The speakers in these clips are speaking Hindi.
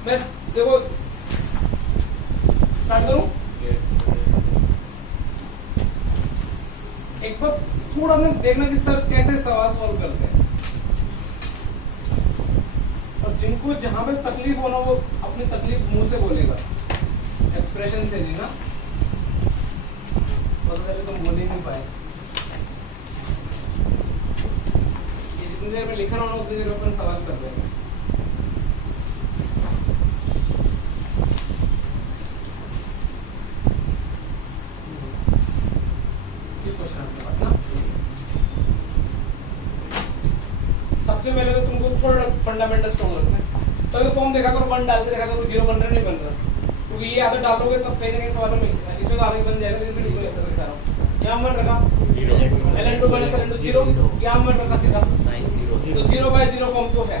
मैं देखो स्टार्ट करूं। एक बार थोड़ा ना देखना कि सर कैसे सवाल सॉल्व करते हैं, और जिनको जहां पे तकलीफ होना वो अपनी तकलीफ मुंह से बोलेगा, एक्सप्रेशन से नहीं ना, पता चले तुम बोल ही नहीं पाए। ये जितनी देर में लिखा ना उतनी देर अपन सवाल कर रहे हैं। सबसे पहले तो तुमको थोड़ा फंडामेंटल स्ट्रॉन्ग रखना है। तो अगर फॉर्म देखा करो, 1 डाल के देखा करो, 0 बन रहा नहीं बन रहा, क्योंकि ये आदत डालोगे तब कहीं ना कहीं सवालों में इसमें तो आगे बन जाएगा। जैसे लिखो दिखा रहा हूं, यहाँ मन रखा ln2 - ln2 0, यहाँ मन रखा सीधा तो 0/0 फॉर्म तो है,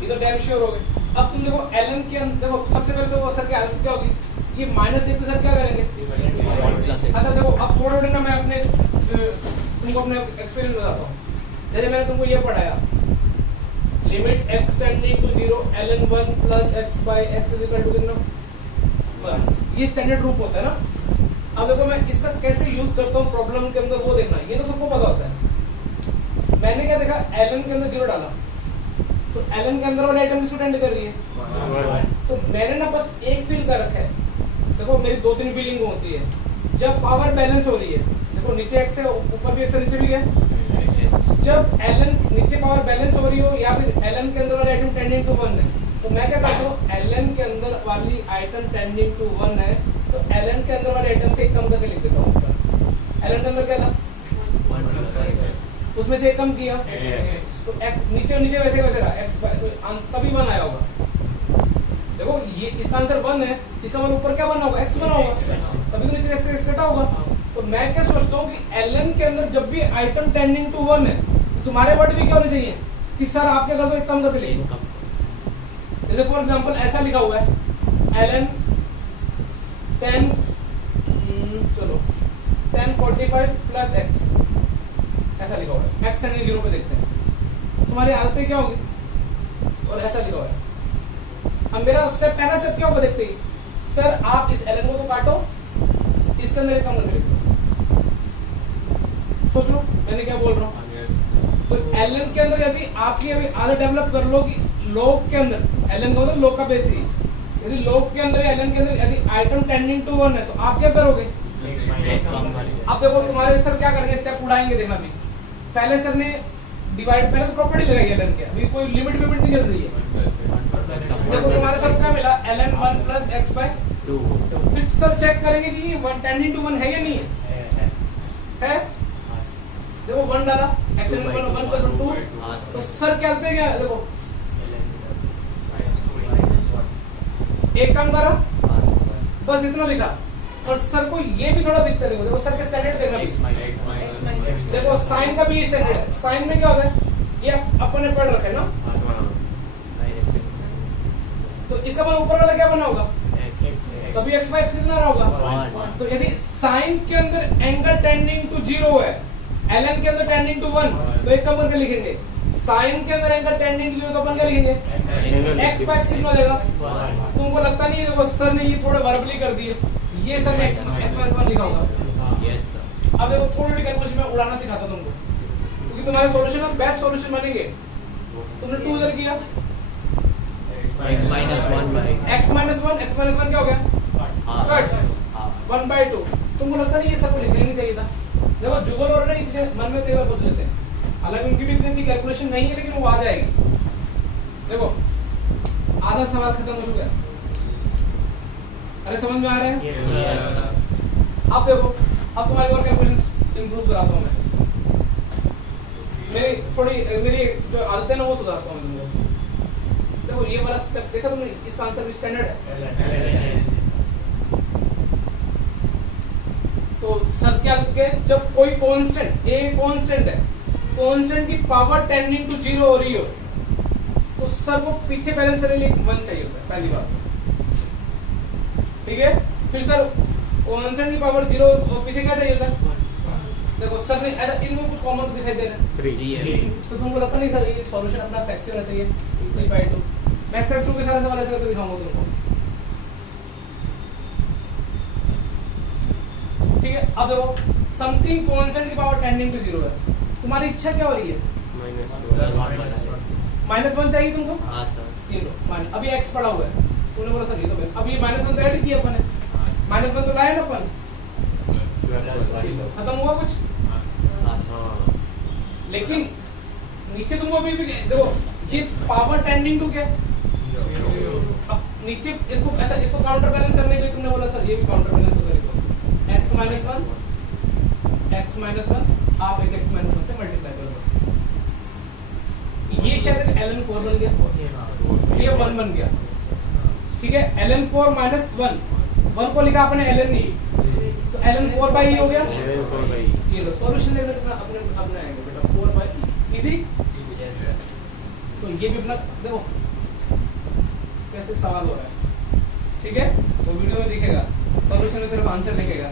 ये तो डैम श्योर हो गए। अब तुम देखो ln के अंदर देखो, सबसे पहले तो सर की हालत क्या होगी, ये माइनस देखते सर क्या करेंगे। अच्छा देखो अब थोड़ा थोड़ा ना मैं अपने तुमको अपने एक्सपीरियंस बताता हूँ। जैसे मैंने तुमको ये पढ़ाया, limit x tending to 0 ln1 plus x by x is equal to कितना 1, ये स्टैंडर्ड रूप होता है ना। अब देखो मैं इसका कैसे यूज करता हूँ प्रॉब्लम के अंदर, वो देखना, ये तो सबको पता होता है। मैंने क्या देखा, ln के अंदर 0 डाला तो ln के अंदर वाली आइटम किसको टेंड कर रही है, तो मैंने ना बस एक फील कर रखा है। देखो मेरी 2-3 फीलिंग होती है जब पावर बैलेंस हो रही है। देखो नीचे x है, ऊपर भी x है, नीचे भी क्या है। जब ln नीचे पावर बैलेंस हो रही हो या फिर ln के अंदर वाली आइटम टेंडिंग टू 1 है, तो मैं क्या करता हूँ, ln के अंदर वाली आइटम टेंडिंग टू 1 है तो ln के अंदर वाले आइटम से एक कम करके लिख देता हूँ। ln के अंदर क्या था, 1 उसमें से एक कम किया तो नीचे नीचे वैसे वैसे रहा x, तो आंसर तभी 1 आया होगा। देखो ये इसका आंसर 1 है, इसका मतलब ऊपर क्या बना होगा, x बना होगा, तभी तो नीचे x कटा होगा। तो मैं क्या सोचता हूँ कि ln के अंदर जब भी आइटम टेंडिंग टू 1 है, तुम्हारे वर्ड भी क्या होने चाहिए कि सर आप क्या कर दो, एक कम करके लिखो। जैसे फॉर एग्जांपल ऐसा लिखा हुआ है ln 1045 प्लस x, ऐसा लिखा हुआ है, x एंड 0 पे देखते हैं तुम्हारी हालत क्या होगी, और ऐसा लिखा हुआ है। अब मेरा स्टेप पहला स्टेप क्या होगा, देखते ही सर आप इस ln को तो काटो, इसके अंदर एक कम करके लिखो। सोचो मैंने क्या बोल रहा हूँ। तो ln के अंदर यदि आप ये अभी आदत डेवलप कर लो कि log के अंदर, ln का मतलब log का बेस ही, यदि log के अंदर ln के अंदर यदि आइटम टेंडिंग टू 1 है तो आप क्या करोगे, अब देखो तुम्हारे सर क्या करेंगे, स्टेप उड़ाएंगे। देखना भी पहले सर ने डिवाइड, पहले तो प्रॉपर्टी लगाई ln के, अभी कोई लिमिट विमिट नहीं चल रही है। देखो तुम्हारे सर क्या मिला, ln1 प्लस x बाय 2, फिर सर चेक करेंगे कि 1 टेंडिंग टू 1 है या नहीं है। देखो 1 डाला, x 1 प्लस 2, तो सर क्या करते हैं, देखो एक काम करा, बस इतना लिखा, और सर को ये भी थोड़ा दिखता है। देखो सर के स्टैंडर्ड देखना, देखो साइन का भी स्टैंडर्ड है। साइन में क्या होता है, ये अपन ने पढ़ रखा है ना, तो इसका मतलब ऊपर वाला क्या बना होगा, सभी x बाय x कितना रहा होगा। तो यदि साइन के अंदर एंगल टेंडिंग टू 0 है, ln के अंदर टेंडिंग टू 1, तो एक कम करके लिखेंगे। साइन के अंदर एंगल टेंडिंग टू 0 तो अपन क्या लिखेंगे, x बाय x कितना देगा। तुमको लगता नहीं है, देखो सर ने ये थोड़े वर्बली कर दिए, ये सर ने x बाय 1 लिखा होगा। अब देखो थोड़ी कैलकुलेशन में उड़ाना सिखाता तुमको, क्योंकि तुम्हारे सॉल्यूशन में बेस्ट सॉल्यूशन बनेंगे। तुमने 2 इधर किया, x माइनस 1 क्या हो गया, कट 1/2। तुमको लगता नहीं ये सबको लिखना नहीं चाहिए था। देखो जुगल और ना ये चीजें मन में कई बार सोच लेते हैं, हालांकि उनकी भी इतनी अच्छी कैलकुलेशन नहीं है, लेकिन वो आ जाएगी। देखो आधा सवाल खत्म हो चुका है, अरे समझ में आ रहा है। अब देखो अब तुम्हारी और कैलकुलेशन इंप्रूव कराता हूँ मैं, मेरी जो आदत है ना वो सुधारता हूँ तुमको। देखो ये वाला स्टेप देखा तुमने, इसका आंसर भी स्टैंडर्ड है। तो सर क्या लिखे, जब कोई कांस्टेंट, ए कांस्टेंट है, कांस्टेंट की पावर टेंडिंग टू 0 हो रही हो, तो सर को पीछे बैलेंस करने के लिए 1 चाहिए होता है, पहली बात। ठीक है, फिर सर कांस्टेंट की पावर 0 और पीछे क्या चाहिए होता है। देखो सर ने इनमें कुछ कॉमन दिखाई दे रहा है, 3 तो तुमको लगता नहीं सर ये सॉल्यूशन अपना सेक्सी होना चाहिए 3/2। मैं एक्सरसाइज 2 के साथ वाले करके दिखाऊंगा तुमको। ठीक है, अब देखो समथिंग कांस्टेंट की पावर टेंडिंग टू 0 है, तुम्हारी इच्छा क्या हो रही है? -1 चाहिए तुमको? हाँ सर। अभी x पड़ा हुआ है, तूने बोला सर ये तो अब ये -1 तो ऐड किया अपन ने, -1 तो लाए ना अपन, खत्म हुआ कुछ? लेकिन नीचे तुमको अभी भी देखो ये पावर टेंडिंग टू क्या, नीचे इसको अच्छा इसको काउंटर बैलेंस करने के लिए तुमने बोला सर ये भी काउंटर बैलेंस करेगा, x - 1 आप एक x - 1 से मल्टीप्लाई करो, ये शायद ln4 बन गया, ये 1 बन गया। ठीक है, ln4 - 1 को लिखा आपने ln e, तो ln4/e हो गया। ये लो सॉल्यूशन लेने में अपने आएंगे बेटा 4/e इजी। तो ये भी अपना देखो कैसे सवाल हो रहा है, ठीक है, वो वीडियो में दिखेगा, सॉल्यूशन में सिर्फ आंसर लिखेगा।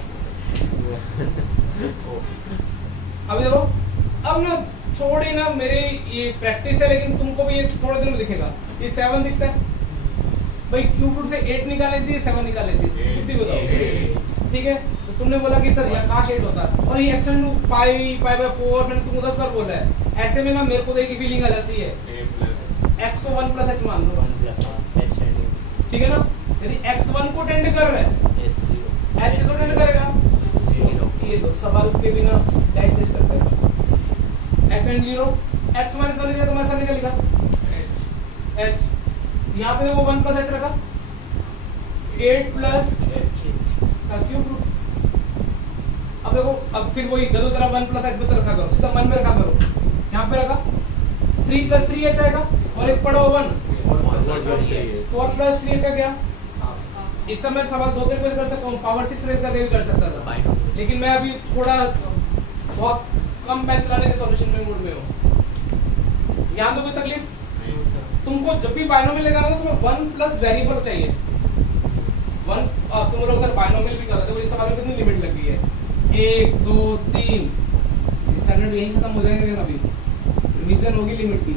अभी देखो अब ना थोड़ी ना मेरी ये प्रैक्टिस है, लेकिन तुमको भी ये थोड़े दिन में दिखेगा। ये 7 दिखता है भाई, क्यूब रूट से 8 निकाले लीजिए, 7 निकाले लीजिए, कितनी बताओ? ठीक है, तो तुमने बोला कि सर यहाँ काश 8 होता, और ये एक्शन पाई/4 मैंने तुमको 10 बार बोला है, ऐसे में ना मेरे को एक ही फीलिंग आ जाती है, x को 1 + h मान लो, ठीक है ना, यदि x 1 को टेंड कर रहा है h किसको टेंड करेगा? ये दो सवाल के बिना डाइजेस्ट करते हैं, x टेंड 0, x - 1 दिया तो मैं सर निकल गया h, यहाँ पे वो 1 + h रखा, 8 + का क्यूब रूट। अब देखो अब फिर वही दोनों तरफ 1 + h पे रखा करो, सीधा मन में रखा करो, यहाँ पे रखा 3 + 3h आएगा, और एक पड़ा 1 4 + 3h का क्या? इसका मैं सवाल 2-3 पे कर सकता हूँ, पावर 6 रेज का भी कर सकता था, लेकिन मैं अभी थोड़ा बहुत कम मैथ लाने के सॉल्यूशन में मूड में हूँ। यहाँ तो कोई तकलीफ? तुमको जब भी बायनोमियल लगाना है तुम्हें 1 + वेरिएबल चाहिए, 1 और तुम लोग सर बायनोमियल भी करते हो, इस सवाल में कितनी लिमिट लग गई है? 1 2 3 स्टैंडर्ड यही खत्म हो जाएंगे, अभी रिवीजन होगी लिमिट की।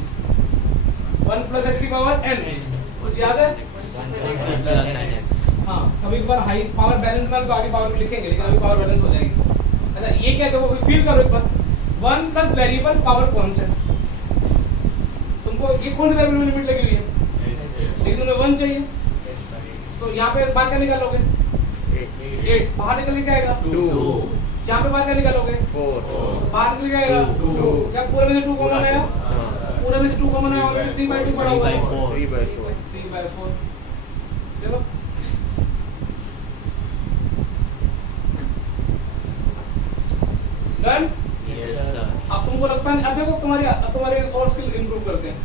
1 + x की पावर n, कुछ याद है? हाँ, कभी एक बार हाई पावर बैलेंस में तो आगे पावर में लिखेंगे, लेकिन अभी पावर बैलेंस हो जाएगी। अच्छा ये क्या देखो फील करो एक बार, 1 + वेरिएबल पावर कांस्टेंट, तुमको ये कौन से वेरिएबल में लिमिट लगी हुई है? लेकिन तुम्हें 1 चाहिए, तो यहाँ पे बाहर क्या निकालोगे? 8 बाहर निकल के क्या आएगा? 2 यहाँ पे बाहर क्या निकालोगे? 4 बाहर निकल के आएगा 2, क्या पूरे में से 2 कॉमन आया? पूरे में से 2 कॉमन आया, और 3/2 पड़ा हुआ है, 3/4 देखो। डन? अब तुमको लगता है, अब देखो तुम्हारी और स्किल इंप्रूव करते हैं।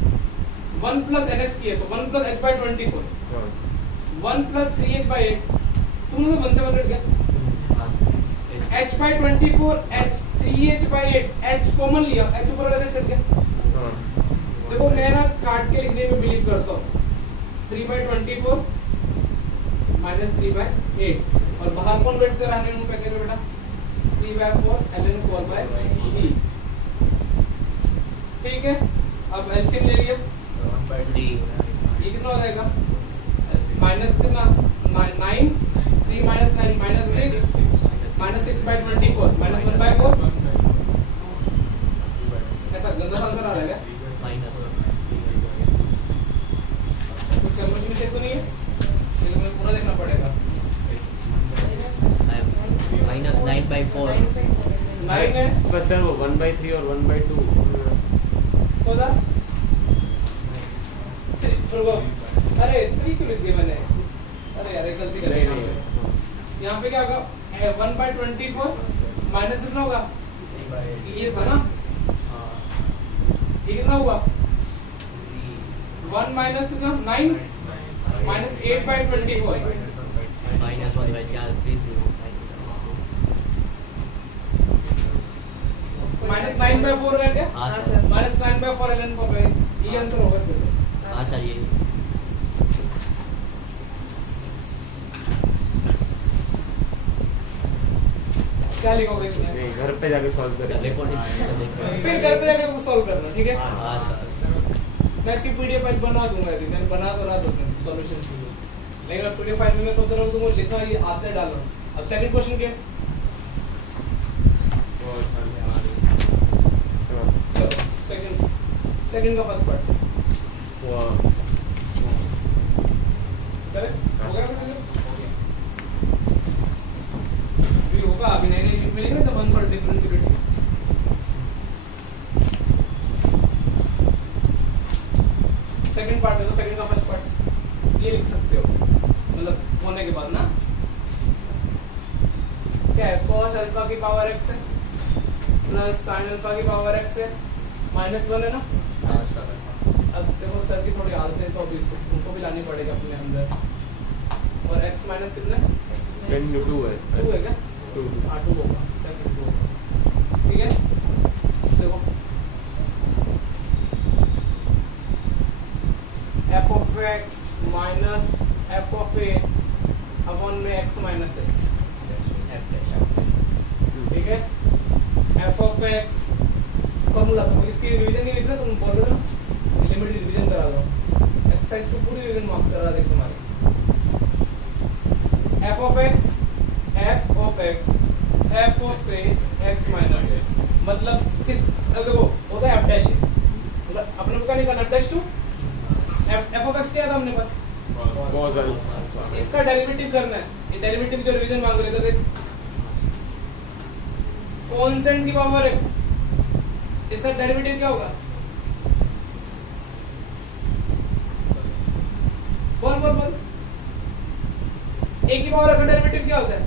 1 + ns की है तो 1 + h/24, 1 + 3h/8, तुमने 1 से 1 कट गया, h/24 h 3h/8 h common लिया, h ऊपर वाला कट गया। देखो मैं ना काट के लिखने में बिलीव करता हूँ, 3/24 - 3/8, और बाहर कौन वेट कर रहा है पैकेट में बेटा? 3/4 ln4/e, ठीक है। अब एलसीएम ले लिया, 1/3 ये कितना हो जाएगा? माइनस कितना? 9 3 - 9 -6 -6/24 -1/4, ऐसा गंदा आंसर आ रहा है क्या? कुछ समझ में तो नहीं है, लेकिन मुझे पूरा देखना पड़ेगा। -9/4 9 है बस सर, वो 1/3 और 1/2 होगा। अरे 3 क्यों लिख दिया मैंने? अरे यार गलती कर दी। यहाँ पे क्या होगा? 1/24 माइनस कितना होगा? ये था ना, ये कितना हुआ? 1 माइनस कितना? 9 माइनस 8/24 माइनस 9/4 कर क्या? हाँ सर। माइनस 9/4 ln4 ये आंसर होगा फिर। हाँ सर, ये क्या लिखोगे इसमें? नहीं, घर पे जाके सॉल्व करेंगे। रिकॉर्डिंग फिर घर पे जाके सॉल्व करना, ठीक है? हाँ सर। मैं इसकी पीडीएफ फाइल बना दूंगा, अभी मैंने बना तो रहा था सॉल्यूशन के लिए, लेकिन अब पीडीएफ फाइल में मैं सोच रहा हूँ तुमको लिखा ये आते डाल रहा हूँ। अब सेकंड क्वेश्चन क्या है? चलो सेकंड का फर्स्ट पार्ट करेक्ट हो गया भी होगा। अभी नई नई शीट मिलेगी ना तो one for differentiability. Second part है तो सेकंड का फर्स्ट पार्ट ये लिख सकते हो, मतलब होने के बाद ना क्या है, cos अल्फा की पावर x है प्लस sin अल्फा की पावर x है -1 है ना। हाँ सर। अब देखो सर की थोड़ी आदतें तो अभी तुमको भी लानी पड़ेगी अपने अंदर। और x माइनस कितना है? 10 to 2 है। 2 है क्या? 2 हाँ 2 होगा, डेफिनेटली 2 होगा। ठीक है देखो f of x minus f of a upon में x माइनस है, ठीक है। f of x फॉर्मूला तो इसकी रिवीजन नहीं लिख रहे, तुम बोल रहे हो ना लिमिट रिवीजन करा दो, एक्सरसाइज तो पूरी रिवीजन मार्क करा दे तुम्हारी। f of x f of a x minus है, मतलब किस, अब देखो होता है f डैश है, मतलब अपने को क्या निकालना f dash two f of x क्या था हमने पास cos अल्फा। इसका डेरिवेटिव करना है। ये डेरिवेटिव जो रिवीजन मांग रहे थे कांस्टेंट की पावर x, इसका डेरिवेटिव क्या होगा? बोल a की पावर का डेरिवेटिव क्या होता है?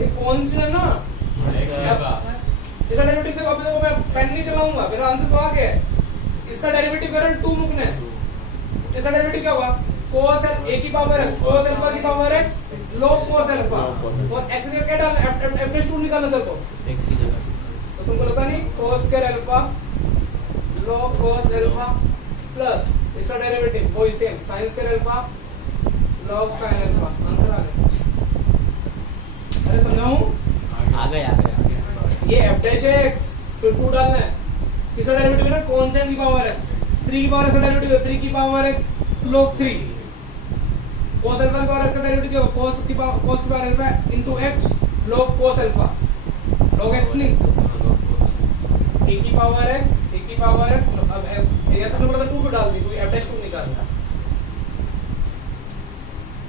ये कांस्टेंट है ना, इसका डेरिवेटिव देखो। अभी देखो मैं पेन नहीं चलाऊंगा, मेरा आंसर तो आ गया है। इसका डेरिवेटिव करंट 2 मुकना है, इसका डेरिवेटिव क्या होगा? cos a की पावर x cos अल्फा की power x log cos alpha, और x का क्या डालना है? f 2 निकालना सर को x की जगह तो तुमको लगता नहीं cos square alpha log cos alpha plus इसका डेरिवेटिव वही same sin square alpha log sin alpha. Answer आ गया। अरे समझाऊं? आ गया। ये f डैश है x, फिर 2 डालना है, इसका डेरिवेटिव है ना कांस्टेंट की पावर x, 3 की पावर x का डेरिवेटिव है 3 की power x log 3, cos alpha की पावर x का डेरिवेटिव क्या होगा? cos की power alpha into x log cos alpha, log x नहीं a की पावर x अब ये तो पड़ा 2 पे डाल दी, कोई f डैश 2 निकालना।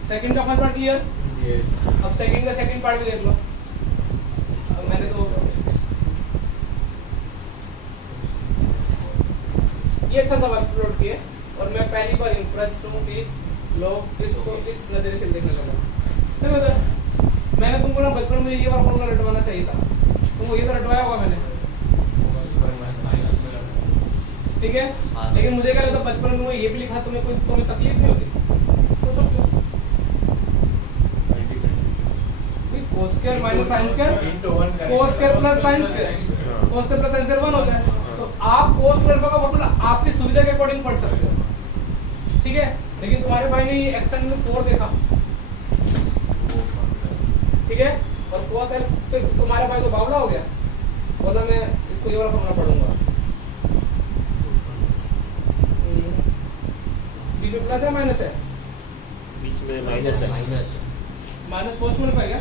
सेकंड का फर्स्ट पार्ट क्लियर? अब सेकंड का सेकंड पार्ट भी देख लो। अब मैंने तो ये अच्छा सवाल प्लॉट किए और मैं पहली बार इम्प्रेस हूँ कि लोग इसको इस नजरिए से देखने लगा। देखो सर मैंने तुमको ना बचपन में ये वाला फॉर्मूला रटवाना चाहिए था, तुमको ये तो रटवाया होगा मैंने, ठीक है। लेकिन मुझे क्या लगता बचपन में ये भी लिखा तुम्हें तकलीफ नहीं होती? सोचो क्यों? cos square minus sin square cos square plus sin square, cos square plus sin square 1 होता है। तो आप cos स्क्वायर का फॉर्मूला आपकी सुविधा के अकॉर्डिंग पढ़ सकते हो, ठीक है। लेकिन तुम्हारे भाई ने ये एक्शन में 4 देखा, ठीक है, और cos l फिर तुम्हारे भाई तो बावला हो गया, बोला मैं इसको ये वाला फॉर्मूला पढ़ूंगा। b में प्लस है माइनस है? बीच में माइनस है। माइनस cos 2 अल्फा क्या?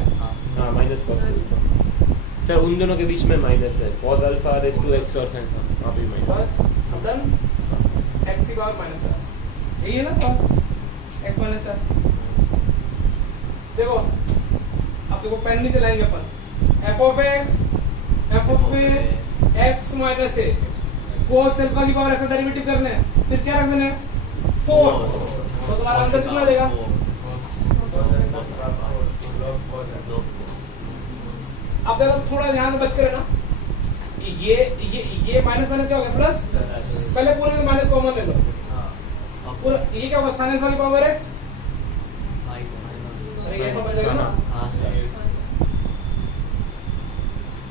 हाँ माइनस cos अल्फा। सर उन दोनों के बीच में माइनस है, cos अल्फा रेज़ टू x और sin अल्फा भी माइनस। बस अब डन। x की पावर माइनस है, यही है ना सवाल, x माइनस है। देखो अब देखो पेन नहीं चलाएंगे अपन, f of a x minus a cos alpha की पावर x का डेरिवेटिव करना है, फिर क्या रख देना है? 4, तो तुम्हारा आंसर कितना देगा? अब देखो थोड़ा ध्यान से बच कर है ना, ये माइनस माइनस क्या हो गया? प्लस। पहले पूरे में माइनस कॉमन ले लो, पूरा ये क्या होगा? sin अल्फा की पावर x, अरे ये सब बचेगा ना।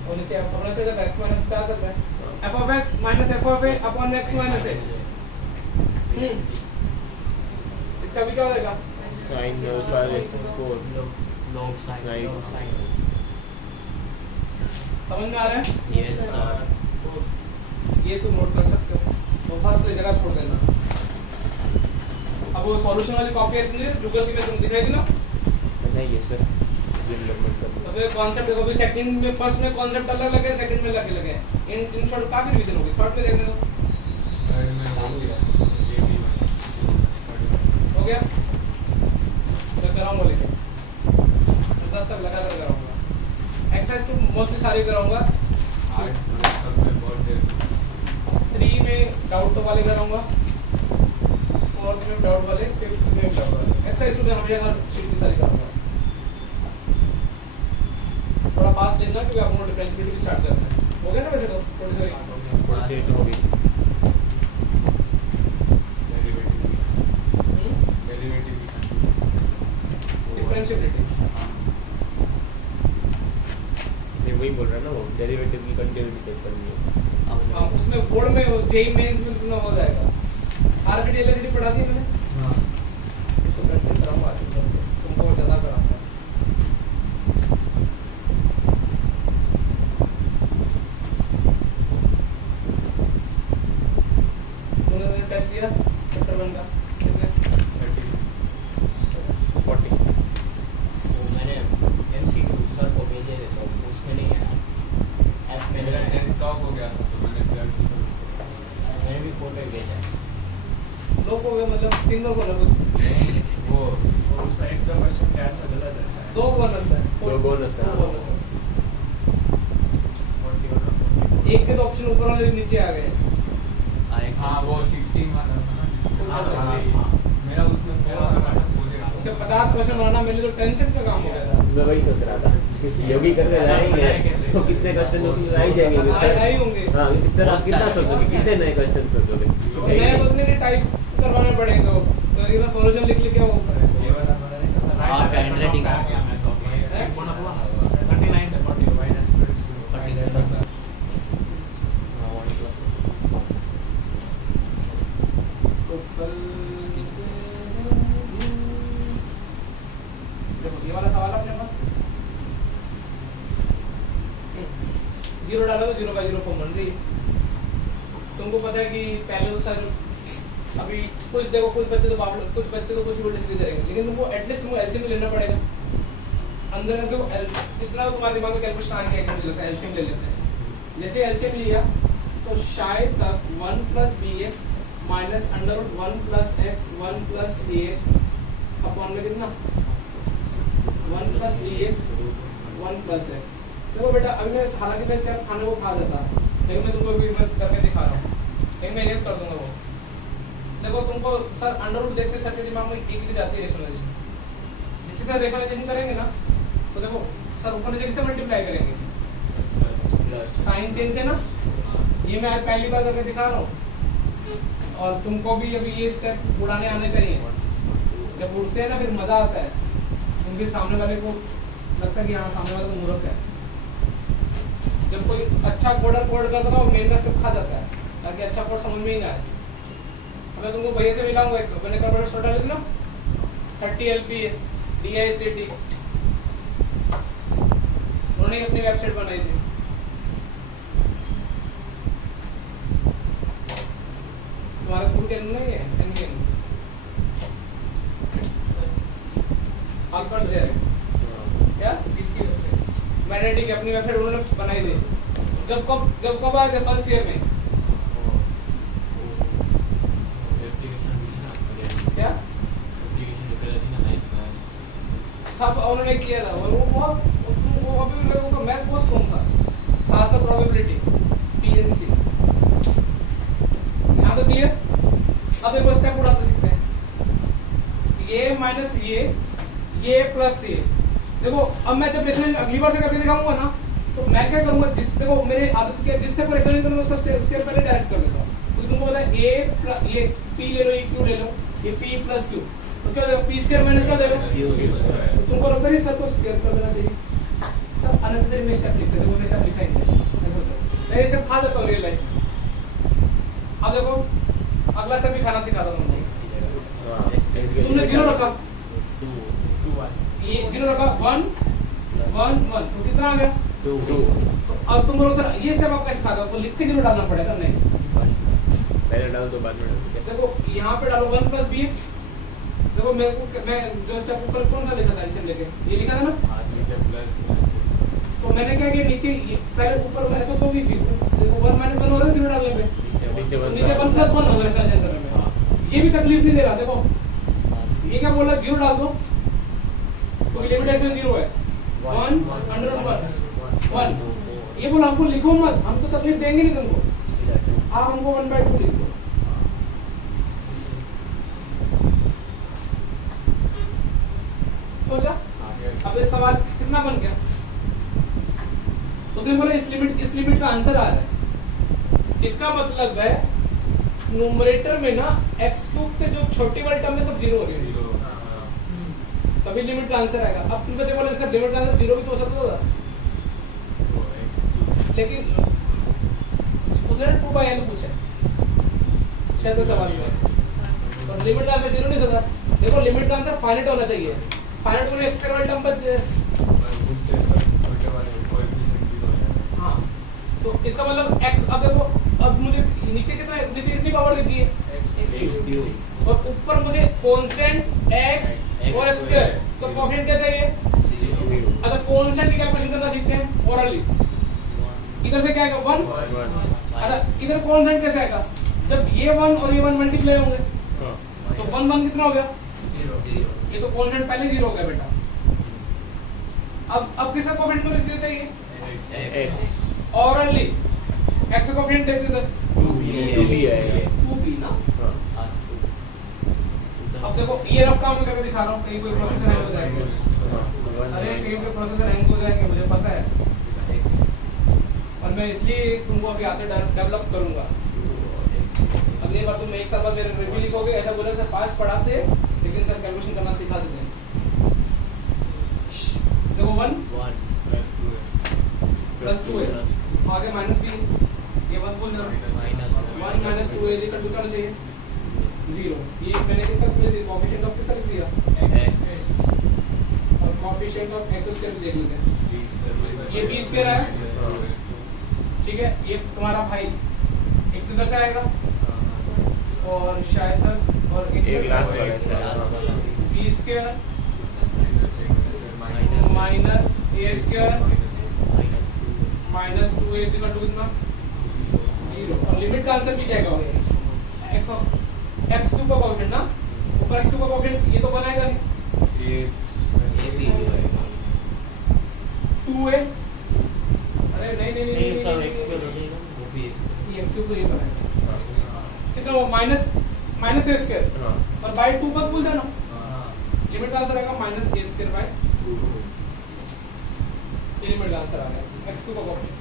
और नीचे अपना क्या करना है? x माइनस 4 सकते हैं, f of x minus f of a upon x minus a। इसका भी क्या हो जाएगा? sin अल्फा रेज़ टू 4 log sin। समझ में आ रहा है? yes sir। ये तुम नोट कर सकते हो, तो फर्स्ट ले जगह छोड़ देना। अब वो सॉल्यूशन वाली कॉपी है इसलिए गूगल की में तुम दिखाई दी ना, नहीं है सर, तो फिर कॉन्सेप्ट देखो, अभी सेकंड में फर्स्ट में कॉन्सेप्ट अलग लगे, सेकंड में अलग लगे, इन शॉर्ट काफी रिवीजन होगी, थर्ड में देखने दो। हो गया, मैं कराऊंगा लेके 10 तक लगातार कराऊंगा। एक्सरसाइज तो मोस्टली सारी कराऊंगा, 3 में डाउट वाले कराऊंगा, 4th में डाउट वाले, 5th में डाउट वाले। एक्सरसाइज तो मैं हमेशा हर शीट की सारी कराऊंगा। थोड़ा फास्ट लेना क्योंकि आप लोग डिफरेंशिएबिलिटी भी स्टार्ट करते हैं। हो गया ना वैसे तो थोड़ी थोड़ी डिफरेंशिएबिलिटी वही बोल रहा है ना, वो डेरिवेटिव की कंटिन्यूटी चेक करनी है। हाँ, उसमें बोर्ड में जेई मेंस में तुम्हें हो जाएगा। आरबीडी एलएचडी पढ़ा दी मैंने, हाँ इसको प्रैक्टिस कराऊंगा, तुमको ज्यादा कराऊंगा। तुमने टेस्ट दिया चैप्टर 1 का कितने? 40 वो मैंने MCQ सर को भेजे थे तो उसमें नहीं आया ऐप में मेरा नहीं टेस्ट लॉक हो गया था तो मैंने फिर मैंने भी फोटो भेजा है। लोग हो गए मतलब 3 लोग बोला कुछ, वो उसमें एक दो क्वेश्चन क्या ऐसा गलत है 2 बोनस है, दो bonus है, दो हाँ। bonus है। 40 और 40। एक के तो ऑप्शन ऊपर वाले नीचे आ गए। हाँ वो 16 वाला था ना जिसको हाँ, हाँ, हाँ, हाँ। मेरा उसमें 4 और माइनस हो गया उससे 50 क्वेश्चन बनाना मेरे लिए टेंशन का काम हो गया था। मैं वही सोच रहा था योगी करने जाएंगे तो कितने क्वेश्चन उसमें आ ही जाएंगे आई होंगे। हाँ इस तरह आप कितना सोचोगे, कितने नए क्वेश्चन सोचोगे? नए उतने नहीं टाइप करवाने पड़ेंगे वो, तो ये ना सॉल्यूशन लिख लिख के वो ये वाला बड़ा नहीं था आपका handwriting आ गया मैं तो है? 39 से 40 माइनस 47 तो कल देखो ये वाला सवाल अपने पास 0 डालो तो 0 बाय 0 फॉर्म बन रही है। तुमको पता है कि पहले तो सर अभी कुछ देखो, कुछ बच्चे तो कुछ बच्चे तो कुछ वोल्टेज भी देंगे, लेकिन तुमको एटलीस्ट तुमको एलसीएम लेना पड़ेगा। अंदर जो इतना तुम्हारे दिमाग में कैलकुलेशन आ गया कि मुझे लगता है एलसीएम ले लेते हैं। जैसे एलसीएम लिया तो शायद तक 1 + bx minus √1 + x 1 + ax upon में कितना 1 + bx 1 + x। देखो बेटा अभी मैं हालांकि मैं स्टेप खाने को खा देता, लेकिन मैं तुमको अभी करके दिखा रहा हूँ, लेकिन मैं इरेज कर दूंगा वो। देखो तुमको सर अंडर रूट देखते सर के दिमाग में एक ही जाती है रेशनलाइजेशन। जिससे सर रेशनलाइजेशन करेंगे ना तो देखो सर ऊपर नीचे किससे मल्टीप्लाई करेंगे, साइन चेंज से ना। ये मैं आज पहली बार करके दिखा रहा हूँ और तुमको भी अभी ये स्टेप उड़ाने आने चाहिए। जब उड़ते हैं ना फिर मजा आता है, उनके सामने वाले को लगता है कि हाँ सामने वाला तो मूर्ख है। जब कोई अच्छा कोडर कोड करता है वो मेन का स्टेप खा जाता है ताकि अच्छा कोड समझ में ही ना आए। मैं तुमको भैया से मिलाऊंगा, एक मैंने कंप्यूटर शॉट डाली थी ना 30 LP DICT, उन्होंने अपनी वेबसाइट बनाई थी। तुम्हारा स्कूल के नहीं है एनकेएम अल्पर्स दे रहे क्या किसकी मैग्नेटिक अपनी वेबसाइट उन्होंने बनाई थी। जब कब आए थे फर्स्ट ईयर में क्या सब उन्होंने किया था और वो बहुत वो अभी भी लोगों का मैथ बहुत कम था, खासा प्रोबेबिलिटी PNC यहाँ तो क्लियर। अब एक स्टेप उड़ाते सीखते हैं, ये माइनस ये प्लस ये। देखो अब मैं जब रेशनल अगली बार से करके दिखाऊंगा ना तो मैं क्या करूंगा, देखो मेरी आदत क्या है, जिस स्टेप पर रेशनल करूंगा उसका स्टेप पहले डायरेक्ट कर देता हूँ। तो तुमको पता है ये p ले लो, ये q ले लो, ये p + q तो क्या हो जाएगा p² - क्या हो जाएगा तो तुमको लगता है सर को स्क्वायर कर देना चाहिए। सब अननेसेसरी में स्टेप लिखते थे, वो स्टेप लिखा ही नहीं ऐसा होता है। मैं ये स्टेप खा जाता हूँ रियल लाइफ। अब देखो अगला स्टेप भी खाना सिखाता हूँ तुमको। तुमने 0 रखा, ये 0 रखा 1 1 1 तो कितना आ गया 2 तो अब तुम बोलो सर ये स्टेप आप कैसे खाता हो, तो लिख के 0 डालना पड़ेगा नहीं पहले डाल दो बाद में डाल दो। देखो यहाँ पे डालो 1 + bx। देखो मेरे को मैं जो स्टेप ऊपर कौन सा लिखा था इसे लेके, ये लिखा था ना। तो मैंने क्या किया, नीचे पहले ऊपर में ऐसा तो भी देखो 1 - 1 हो रहा है 0 डालने पे, नीचे तो नीचे 1 + 1 हो रहा है सेंटर में। ये भी तकलीफ नहीं दे रहा। देखो ये क्या बोल रहा है, 0 डाल दो तो लिमिटेशन 0 है। 1 √1 1 ये बोला हमको लिखो मत, हम तो तकलीफ देंगे नहीं तुमको, आप हमको 1/2 लिख दो। सोचा अब इस सवाल कितना बन गया, उसने बोला इस लिमिट का आंसर आ रहा है। इसका मतलब है न्यूमरेटर में ना x³ से जो छोटी वाली टर्म है सब 0 हो रही है, तभी लिमिट का आंसर आएगा। अब तुम बच्चे बोले सर लिमिट का आंसर 0 भी तो हो सकता होगा, लेकिन उसने 2/n पूछा शायद तो सवाल में, तो लिमिट का आंसर 0 नहीं सकता। देखो लिमिट का आंसर फाइनाइट होना चाहिए, फाइनाइट होने x² वाली टर्म बच जाए। हाँ तो इसका मतलब x, अब देखो अब मुझे नीचे कितनी पावर देती है x³ और ऊपर मुझे कांस्टेंट x और x², तो कोएफिशिएंट क्या चाहिए। अगर कांस्टेंट की कैलकुलेशन करना सीखते हैं ओरली, इधर से क्या आएगा 1। अगर इधर कांस्टेंट कैसे आएगा, जब ये 1 और ये 1 मल्टीप्लाई होंगे तो 1 1 कितना हो गया 0। ये तो कांस्टेंट पहले 0 हो गया बेटा। अब किसका कोएफिशिएंट मुझे 0 चाहिए x ओरली, x का कोएफिशिएंट देख इधर 2b आएगा 2b ना। अब देखो ये रफ काम में करके दिखा रहा हूँ, कहीं कोई प्रोसेसर हैंग हो जाएगा। अरे कहीं पे प्रोसेसर हैंग हो जाएंगे मुझे पता है, और मैं इसलिए तुमको अभी आते डेवलप करूंगा। अगली बार तुम एक साल बाद मेरे रिव्यू लिखोगे ऐसा बोले सर फास्ट पढ़ाते लेकिन सर कैलकुलेशन करना सिखा देते हैं। देखो 1 + 2 है, आगे माइनस भी, ये 1 बोल रहा हूं 1 - 2 इक्वल टू क्या होना चाहिए 0। ये मैंने किसका लिख दिया, कोएफिशिएंट ऑफ किसका लिख दिया x, और कोएफिशिएंट ऑफ x² देख लेते हैं। ये b² है, ठीक है। ये तुम्हारा भाई एक तो इधर से आएगा और शायद तक और एक लास्ट वाला b² - a² -2a equal to कितना 0। और लिमिट का आंसर भी क्या आएगा x³ का कोएफिशिएंट ना, ऊपर x² का कोएफिशिएंट ये तो बनाएगा नहीं, ये 2a। अरे नहीं सब x² हो जाएगा, ये x³ तो ये बनाएगा कितना वो -a² और बाय 2 मत भूल जाना। लिमिट का आंसर आएगा -a² बाय 2। ये लिमिट का आंसर आ गया x² का कोएफिशिएंट।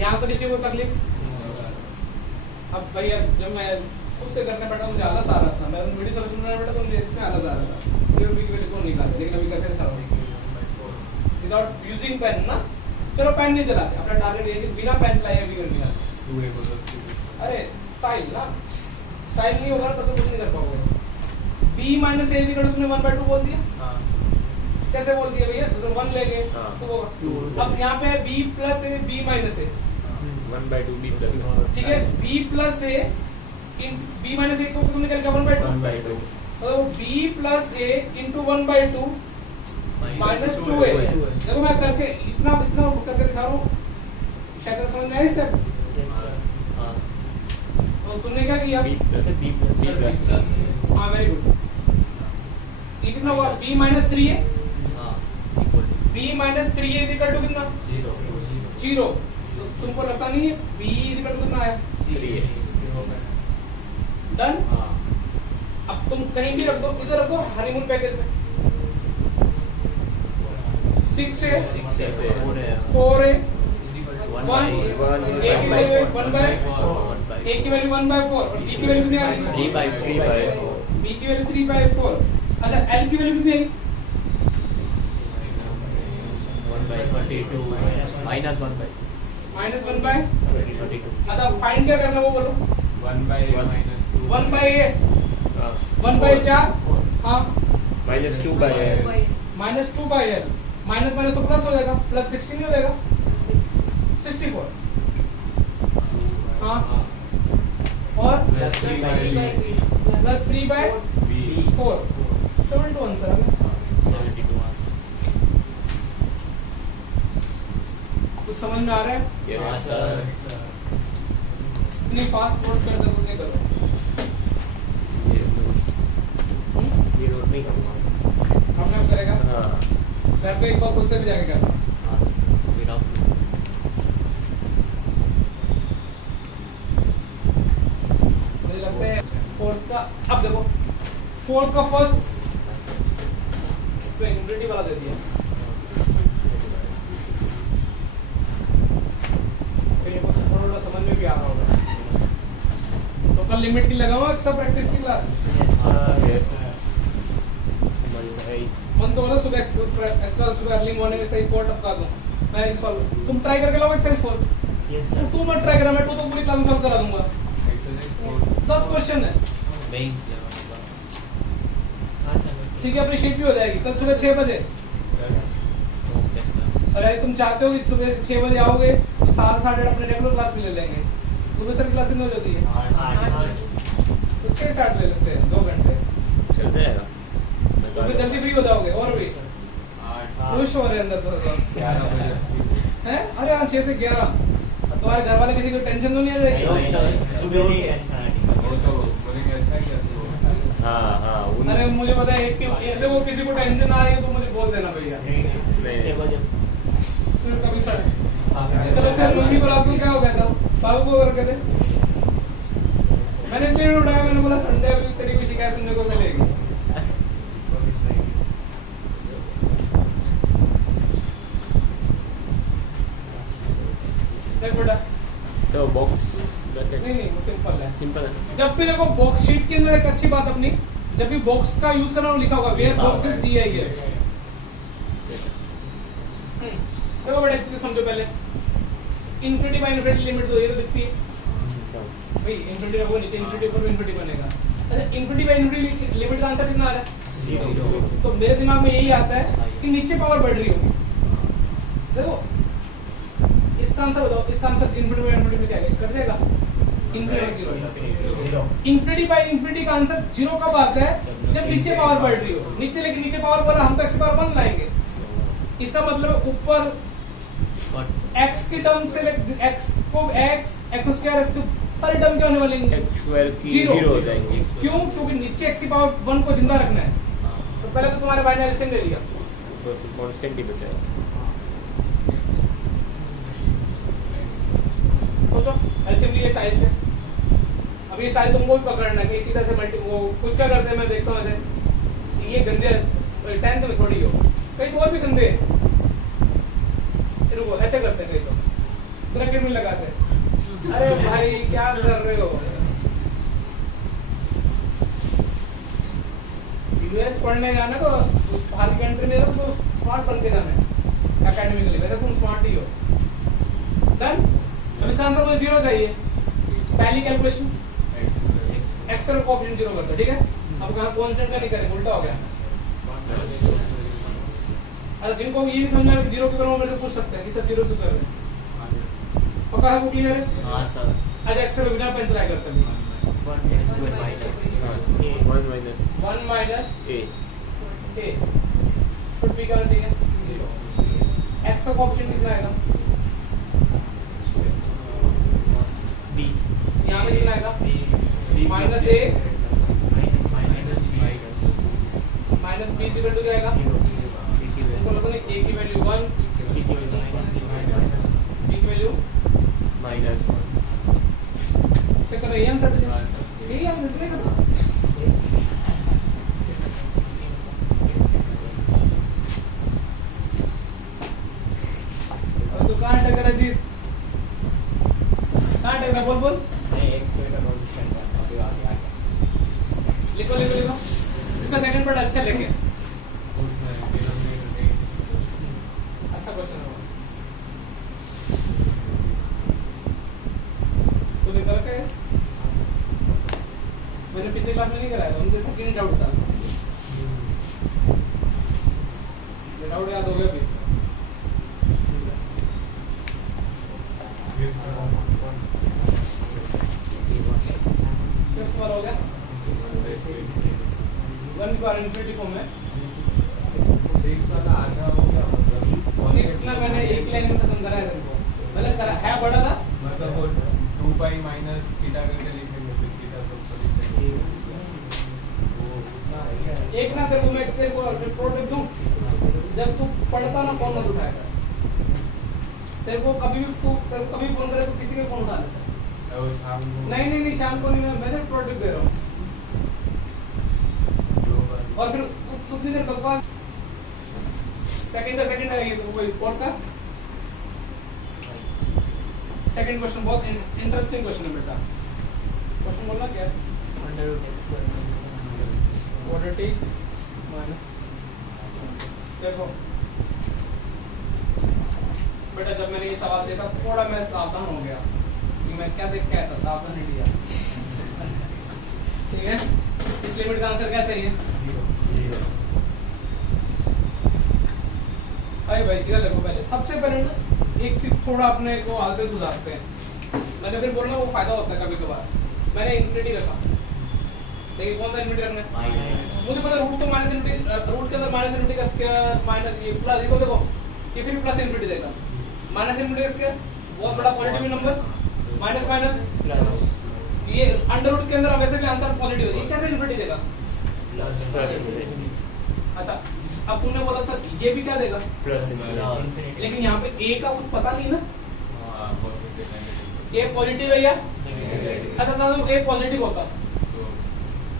यहाँ तक इसलिए कोई तकलीफ। अब भैया जब मैं खुद से करने बैठा मुझे आलस आ रहा था, मैं वीडियो सॉल्यूशन बनाने बैठा तो मुझे इसमें आलस आ रहा था, ये भी की वैल्यू को निकालते, लेकिन अभी करके दिखा रहा हूं विदाउट यूजिंग पेन ना। चलो पेन नहीं चलाते, अपना टारगेट ये है कि बिना पेन चलाए भी कर निकालते। अरे स्टाइल ना, स्टाइल नहीं होगा तब तो कुछ नहीं कर पाओगे। b - a तुमने 1/2 बोल दिया, कैसे बोल दिया भैया, तो 1 ले गए तो होगा। अब यहाँ पे है b + a b - a 1/2 b + ठीक है, b + a in b - a को तुमने क्या लिखा 1/2, तो b + a * 1/2 -2a। देखो मैं करके इतना करके दिखा रहा हूँ, शायद समझ में आया स्टेप। तो तुमने क्या किया b + हाँ वेरी गुड। ये कितना हुआ b - 3a, b - 3a equal to कितना 0। तो तुमको लगता नहीं है b इक्वल टू कितना आया 3a डन। अब तुम कहीं भी रख दो, इधर रखो हनीमून पैकेज में 6a 4a 1 a की वैल्यू 1/4 और b की वैल्यू कितनी आ रही है 3/4 b की वैल्यू 3/4। अच्छा l की वैल्यू कितनी आएगी 1/32 -1/32। अच्छा फाइंड क्या करना वो बोलो 1/a - 2 1/a 1/4 हाँ -2/l -2/l माइनस तो प्लस हो जाएगा, प्लस 16 नहीं हो जाएगा 64 हाँ। और Plus 3 by B. Plus 3 by B. 4 72 answer है 72 कुछ समझ में आ रहा है Yes, हाँ, sir. sir. इतनी फास्ट नोट कर सको नहीं करो ये नोट नहीं करूँगा। अपने आप करेगा हाँ। घर पे एक बार खुद से भी जाके करना हाँ, without मुझे लगता है फोर्थ का अब देखो फोर्थ का फर्स्ट तो इन्फिनिटी वाला दे दिया फिर ये कुछ थोड़ा समझ में भी आ रहा होगा तो कल लिमिट की लगाऊं एक्स्ट्रा प्रैक्टिस की क्लास Yes. मन भाई। मन तो बोला सुबह एक्स्ट्रा सुबह अर्ली मॉर्निंग एक्सरसाइज 4 टपका दूं मैं सॉल्व तुम ट्राई करके लाओ एक्सरसाइज 4 Yes, तो sir. तू मत ट्राई करना मैं तो पूरी क्लास में सॉल्व करा दूंगा 10 क्वेश्चन है Mains level का. हाँ, sir. ठीक है अप्रिशिएट भी हो जाएगी कल सुबह 6 बजे Okay, sir. और यदि तुम चाहते हो कि सुबह 6 बजे आओगे तो 7-8:30 अपने रेगुलर क्लास में ले लेंगे सुबह सर क्लास कितने बजे होती है तो 6-7 ले लेते हैं 2 घंटे चल जाएगा। तो फिर जल्दी फ्री हो जाओगे और भी खुश हो रहे हैं अंदर थोड़ा सा हैं अरे हाँ 6 से 11 तुम्हारे घर वाले किसी को टेंशन तो नहीं आ जाएगी नहीं, sir. सुबह ही टेंशन आती हाँ हाँ उन- अरे मुझे पता है कि वो किसी को टेंशन आ रही है तो मुझे बोल देना भैया है. 6 बजे. फिर कभी सर चलो सर मम्मी को रात को क्या हो गया था बाबू को करके थे मैंने इसलिए नहीं उठाया मैंने बोला संडे अभी तेरी कोई शिकायत सुनने को मिलेगी देख बेटा तो बॉक्स नहीं नहीं वो सिंपल है सिंपल है। जब भी देखो बॉक्स शीट के अंदर एक अच्छी बात अपनी जब भी बॉक्स का यूज करना वो लिखा होगा वेयर बॉक्स इज जीआई है देखो बेटा एक चीज समझो पहले इन्फिनिटी बाय इन्फिनिटी लिमिट तो ये तो दिखती है भाई इन्फिनिटी रखो नीचे इन्फिनिटी ऊपर इन्फिनिटी बनेगा अच्छा इन्फिनिटी बाय इन्फिनिटी लिमिट का आंसर कितना आ रहा है 0. तो मेरे दिमाग में यही आता है कि नीचे पावर बढ़ रही होगी देखो इसका आंसर बताओ इसका आंसर इन्फिनिटी बाय इन्फिनिटी में क्या है कट जाएगा इन्फिनिटी बाय इन्फिनिटी का आंसर 0 कब आता है जब नीचे पावर बढ़ रही हो नीचे लेकिन नीचे पावर बढ़ रहा हम तो x पावर 1 लाएंगे इसका मतलब है ऊपर x की टर्म से x को x स्क्वायर x क्यूब सारी टर्म क्या होने वाली हैं एक्स स्क्वायर की Zero. 0 हो जाएंगे। क्यों क्योंकि नीचे x की पावर 1 को जिंदा रखना है तो पहले तो तुम्हारे भाई ने एलसीएम ले लिया तो कांस्टेंट ही बचेगा। सोचो एलसीएम लिए स्टाइल से अब ये स्टाइल तुमको भी पकड़ना है कि इसी तरह से मल्टी वो कुछ क्या करते हैं मैं देखता हूँ ऐसे ये गंदे 10th में थोड़ी हो कई तो और भी गंदे हैं। रुको ऐसे करते हैं कई तो ब्रैकेट में लगाते हैं अरे भाई क्या कर रहे हो यूएस पढ़ने जाना तो बाहर की कंट्री में रहो तो स्मार्ट बन के जाना है एकेडमिकली वैसे तुम स्मार्ट ही हो डन अब इसका आंसर मुझे 0 चाहिए पहली कैलकुलेशन एक्स और कोएफिशिएंट 0 कर दो ठीक है अब कहां कांस्टेंट का नहीं करेंगे उल्टा हो गया अगर जिनको ये नहीं समझ में 0 क्यों करो मेरे से पूछ सकते हैं कि सर 0 क्यों कर रहे हैं पक्का है वो क्लियर है हाँ, sir. आज एक्स और बिना पेन ट्राई करते हैं 1 minus 1 minus a A should be क्या चाहिए एक्स का कोएफिशिएंट कितना आएगा B. यहां पे कितना आएगा minus a minus b equal to क्या आएगा इसको लगो नहीं a की वैल्यू 1 b की वैल्यू माइनस चेक करो ये आंसर यही आंसर नहीं करना और तू कहां टकर है जीत कहां टकर बोल बोल नहीं, x square का coefficient है. अभी आगे आ गया. लिखो लिखो लिखो इसका सेकंड पार्ट अच्छा लिखे अच्छा क्वेश्चन है तो निकल के मैंने पिछली क्लास में नहीं कराया था मुझे सेकंड डाउट था ये डाउट याद हो गया अभी वाला हो गया 1 की पावर इन्फिनिटी फॉर्म में 6 ना मैंने एक लाइन में खत्म करा है देखो मतलब करा है बड़ा था मतलब वो 2 पाई माइनस थीटा करके लिखेंगे फिर थीटा तो एक ना तेरे को मैं तेरे को रिपोर्ट लिख दूं जब तू पढ़ता ना फोन मत उठाएगा तेरे को कभी भी फोन करे तो किसी का फोन उठा लेता है वो शाम को नहीं शाम को नहीं मैं सिर्फ प्रोडक्ट दे रहा हूँ और फिर उतनी देर बकवास सेकंड है ये तो कोई फोर्थ का सेकंड क्वेश्चन बहुत इंटरेस्टिंग क्वेश्चन है बेटा क्वेश्चन बोलना क्या है क्वाड्रेटिक माइनस देखो बेटा जब मैंने ये सवाल देखा थोड़ा मैं सावधान हो गया कि मैं क्या देख के आया था सावधान नहीं दिया ठीक है इस लिमिट का आंसर क्या चाहिए 0 भाई इधर देखो पहले सबसे पहले ना एक चीज थोड़ा अपने को आगे सुधारते हैं मैंने फिर बोलना वो फायदा होता है कभी कभार मैंने इन्फिनिटी रखा लेकिन कौन सा इन्फिनिटी रखना है मुझे पता रूट तो माइनस इन्फिनिटी रूट के अंदर माइनस इन्फिनिटी का स्क्वायर माइनस ये प्लस देखो देखो ये फिर प्लस इन्फिनिटी देगा माइनस इन्फिनिटी का स्क्वायर बहुत बड़ा positive number minus minus plus ये अंडर रूट के अंदर वैसे भी आंसर पॉजिटिव है ये कैसे इन्फिनिटी देगा अच्छा अब तुमने बोला सर ये भी क्या देगा प्लस लेकिन यहाँ पे ए का कुछ पता नहीं ना ए पॉजिटिव है या अच्छा तो ए पॉजिटिव होता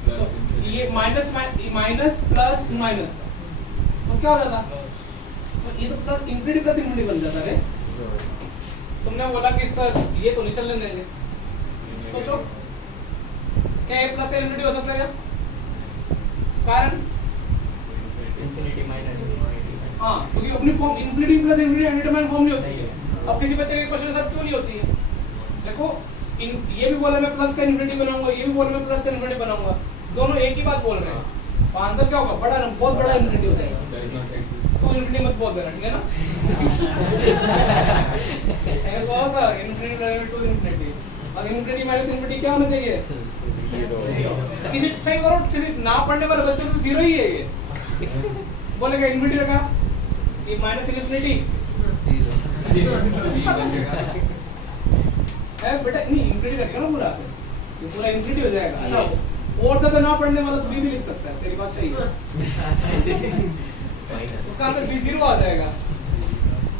तो ये माइनस प्लस माइनस तो क्या हो जाता तो ये तो प्लस इन्फिनिटी प्लस इन्फिनिटी बन जाता है तुमने बोला कि सर ये तो नहीं चलने देंगे सोचो क्या ए प्लस का इन्फिनिटी हो सकता है क्या कारण इन्फिनिटी माइनस हाँ क्योंकि अपनी form infinity plus infinity undetermined form नहीं होती है अब किसी बच्चे के क्वेश्चन सब क्यों नहीं होती है देखो ये भी बोला मैं प्लस का इन्फिनिटी बनाऊंगा ये भी बोला मैं प्लस का इन्फिनिटी बनाऊंगा दोनों एक ही बात बोल रहे हैं तो आंसर क्या होगा बड़ा बहुत बड़ा इन्फिनिटी हो जाएगा तो इन्फिनिटी मत बोल देना ठीक है ना ऐसा होगा इन्फिनिटी टू इन्फिनिटी और इन्फिनिटी माइनस इन्फिनिटी क्या होना चाहिए किसी सही करो किसी ना पढ़ने वाले बच्चों को जीरो ही है ये बोलेगा इन्फिनिटी रखा ये माइनस इन्फिनिटी है बेटा नहीं इन्फिनिटी रखेगा ना पूरा ये पूरा इन्फिनिटी हो जाएगा अच्छा और ज्यादा ना पढ़ने वाला तो बी भी लिख सकता है तेरी बात सही है उसका आंसर बी 0 आ जाएगा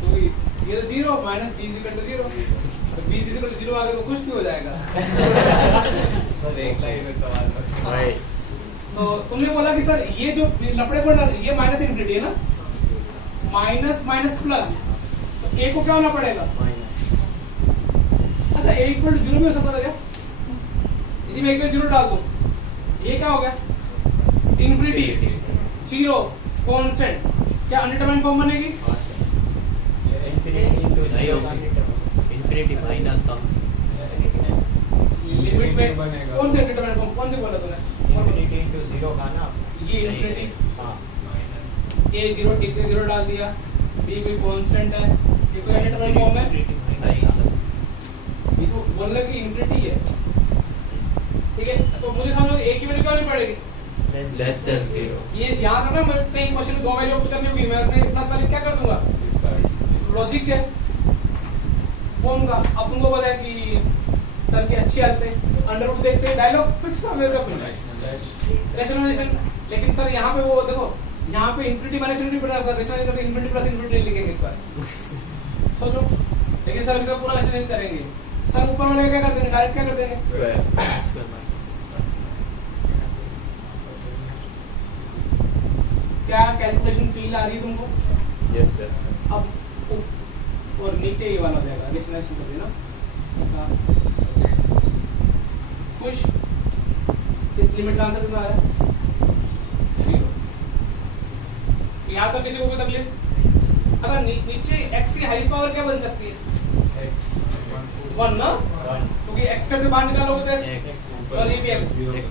तो ये तो 0 माइनस बी इक्वल टू 0 तो बी इक्वल टू 0 आ गया तो कुछ भी हो जाएगा देख ला ये सवाल भाई तो तुमने बोला कि सर ये जो लफड़े पर ये माइनस इन्फिनिटी है ना माइनस माइनस प्लस तो ए को क्या होना पड़ेगा अच्छा ए इक्वल टू 0 भी हो सकता है क्या यदि मैं एक बार 0 डाल दूं ये क्या हो गया इन्फिनिटी 0 कांस्टेंट क्या अनडिटरमाइंड फॉर्म बनेगी इन्फिनिटी माइनस सम लिमिट में कौन से अनडिटरमाइंड फॉर्म कौन से बोला तूने इन्फिनिटी इनटू 0 का ना ये इन्फिनिटी हां ए 0 ठीक से 0 डाल दिया बी भी कांस्टेंट है ये कोई अनडिटरमाइंड फॉर्म है ये तो बोल रहा है कि इन्फिनिटी है ठीक है तो मुझे समझ ए की वैल्यू क्या होनी पड़ेगी लेस देन 0 ये याद रखना मैं कहीं क्वेश्चन में दो वैल्यू पुट करनी होगी मैं अपने प्लस वाली क्या कर दूंगा लॉजिक है फॉर्म का अब तुमको पता है कि सर की अच्छी आदत है अंडर रूट देखते हैं डायलॉग फिक्स कर देगा फिर रेशनलाइजेशन लेकिन सर यहाँ पे वो देखो यहाँ पे इन्फिनिटी माइनस इन्फिनिटी पड़ा सर रेशनलाइज करके इन्फिनिटी प्लस इन्फिनिटी लिखेंगे इस बार सोचो लेकिन सर इसका पूरा रेशनलाइज करेंगे सर ऊपर वाले क्या कर देंगे डायरेक्ट क्या कर देंगे स्क्वायर क्या कैलकुलेशन फील आ रही है तुमको यस सर अब और नीचे ये वाला हो जाएगा रेशनलाइजेशन कर देना खुश इस लिमिट का आंसर कितना आ रहा है 0 यहाँ तक किसी को कोई तकलीफ अगर नीचे x की हाईएस्ट पावर क्या बन सकती है 1 ना क्योंकि x स्क्वायर से बाहर निकालोगे तो x और ये भी x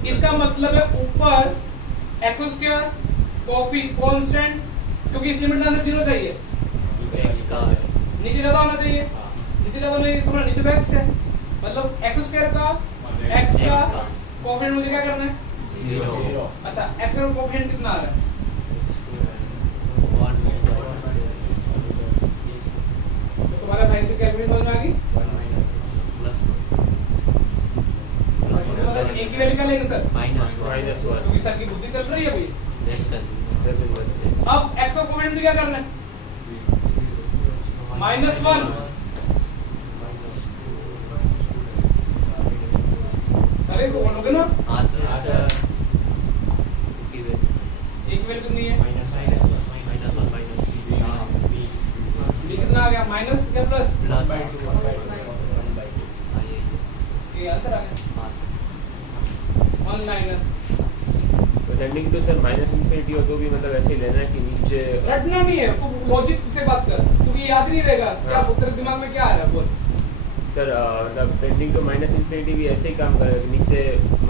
इसका मतलब है ऊपर x स्क्वायर कॉफी कांस्टेंट क्योंकि इस लिमिट का आंसर 0 चाहिए नीचे ज्यादा होना चाहिए नीचे ज्यादा नहीं तुम्हारा नीचे तो x है मतलब x स्क्वायर का x का कोफिशिएंट मुझे क्या करना है? 0 अच्छा एक्स का कोफिशिएंट कितना आ रहा है? तो तुम्हारा भाई की कैलकुलेशन समझ में आ गई? एक की वैल्यू क्या लेंगे सर? -1 क्योंकि सर की बुद्धि चल रही है अभी। doesn't work. अब एक्स का कोफिशिएंट भी क्या करना है? -1। अरे तो बोलोगे ना? हाँ सर एक की वैल्यू कितनी है? बी कितना आ गया? माइनस क्या प्लस? ये आंसर आ गया 1 प्रेटेंडिंग तो सर -∞ हो तो भी मतलब ऐसे ही लेना है कि नीचे रटना नहीं है, तू लॉजिक से बात कर, क्योंकि याद नहीं रहेगा क्या तेरे दिमाग में क्या आ रहा है। बोल सर मतलब प्रेटेंडिंग तो -∞ भी ऐसे ही काम करेगा कि नीचे -∞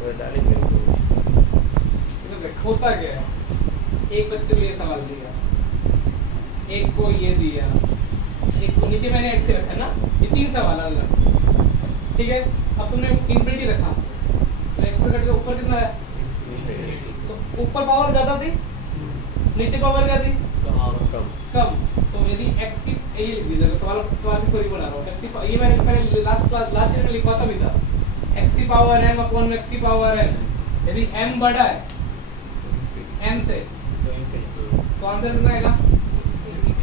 और डालेंगे तो तो देख होता क्या है, एक बच्चे को ये सवाल दिया, एक को ये दिया, एक को नीचे मैंने एक्स रखा ना, ये 3 सवाल अलग, ठीक है। अब तुमने इंफिनिटी रखा तो एक्स से कट के ऊपर कितना है? तो ऊपर पावर ज्यादा थी, नीचे पावर क्या थी? कम कम। तो यदि x की ये लिख दीजिएगा, सवाल की थ्योरी बना रहा हूँ। x की ये मैंने पहले लास्ट ईयर में लिखवाता भी था, x की पावर m अपॉन x की पावर n, यदि m बड़ा है n से तो आंसर कितना आएगा?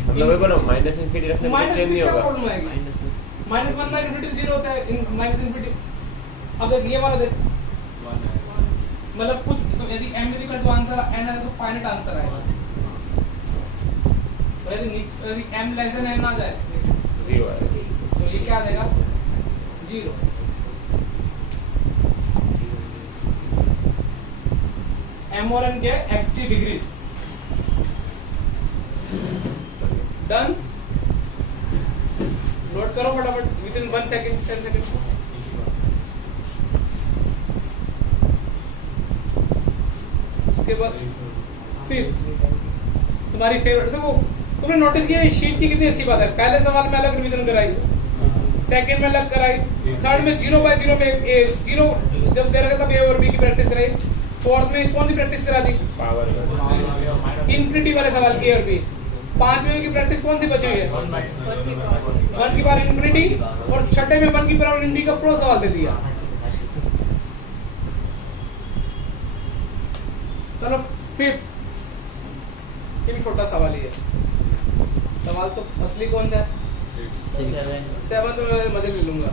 हम लोगों को ना -∞ रखने में माइनस चेंज में नहीं क्या होगा। प्रॉब्लम आएगी? -1 में इनफिनिटी 0 होता है, -∞। अब देख ये वाला देख, मतलब कुछ तो यदि m equal to answer n है तो फाइनाइट आंसर आएगा। तो यदि m लेस देन n आ जाए 0 है तो ये क्या आ जाएगा? 0। m और n क्या है? x की डिग्री। डन। नोट करो फटाफट विद इन 1 सेकंड 10 सेकंड। उसके बाद फिफ्थ तुम्हारी फेवरेट, देखो तुमने नोटिस किया शीट की कितनी अच्छी बात है। पहले सवाल में अलग रिवीजन कराई, सेकंड में अलग कराई, थर्ड में 0/0 में जीरो जब दे रखा तब ए और बी की प्रैक्टिस कराई, फोर्थ में कौन सी प्रैक्टिस करा दी? पावर इंफिनिटी वाले सवाल की और बी। पांचवें की प्रैक्टिस कौन सी बची हुई है? 1 की पावर इंफिनिटी, और छठे में 1 की पावर इंफिनिटी का प्रो सवाल दे दिया। चलो फिफ्थ, ये भी छोटा सवाल ही है। सवाल तो असली कौन सा है? 7 तो मैं मजे ले लूंगा,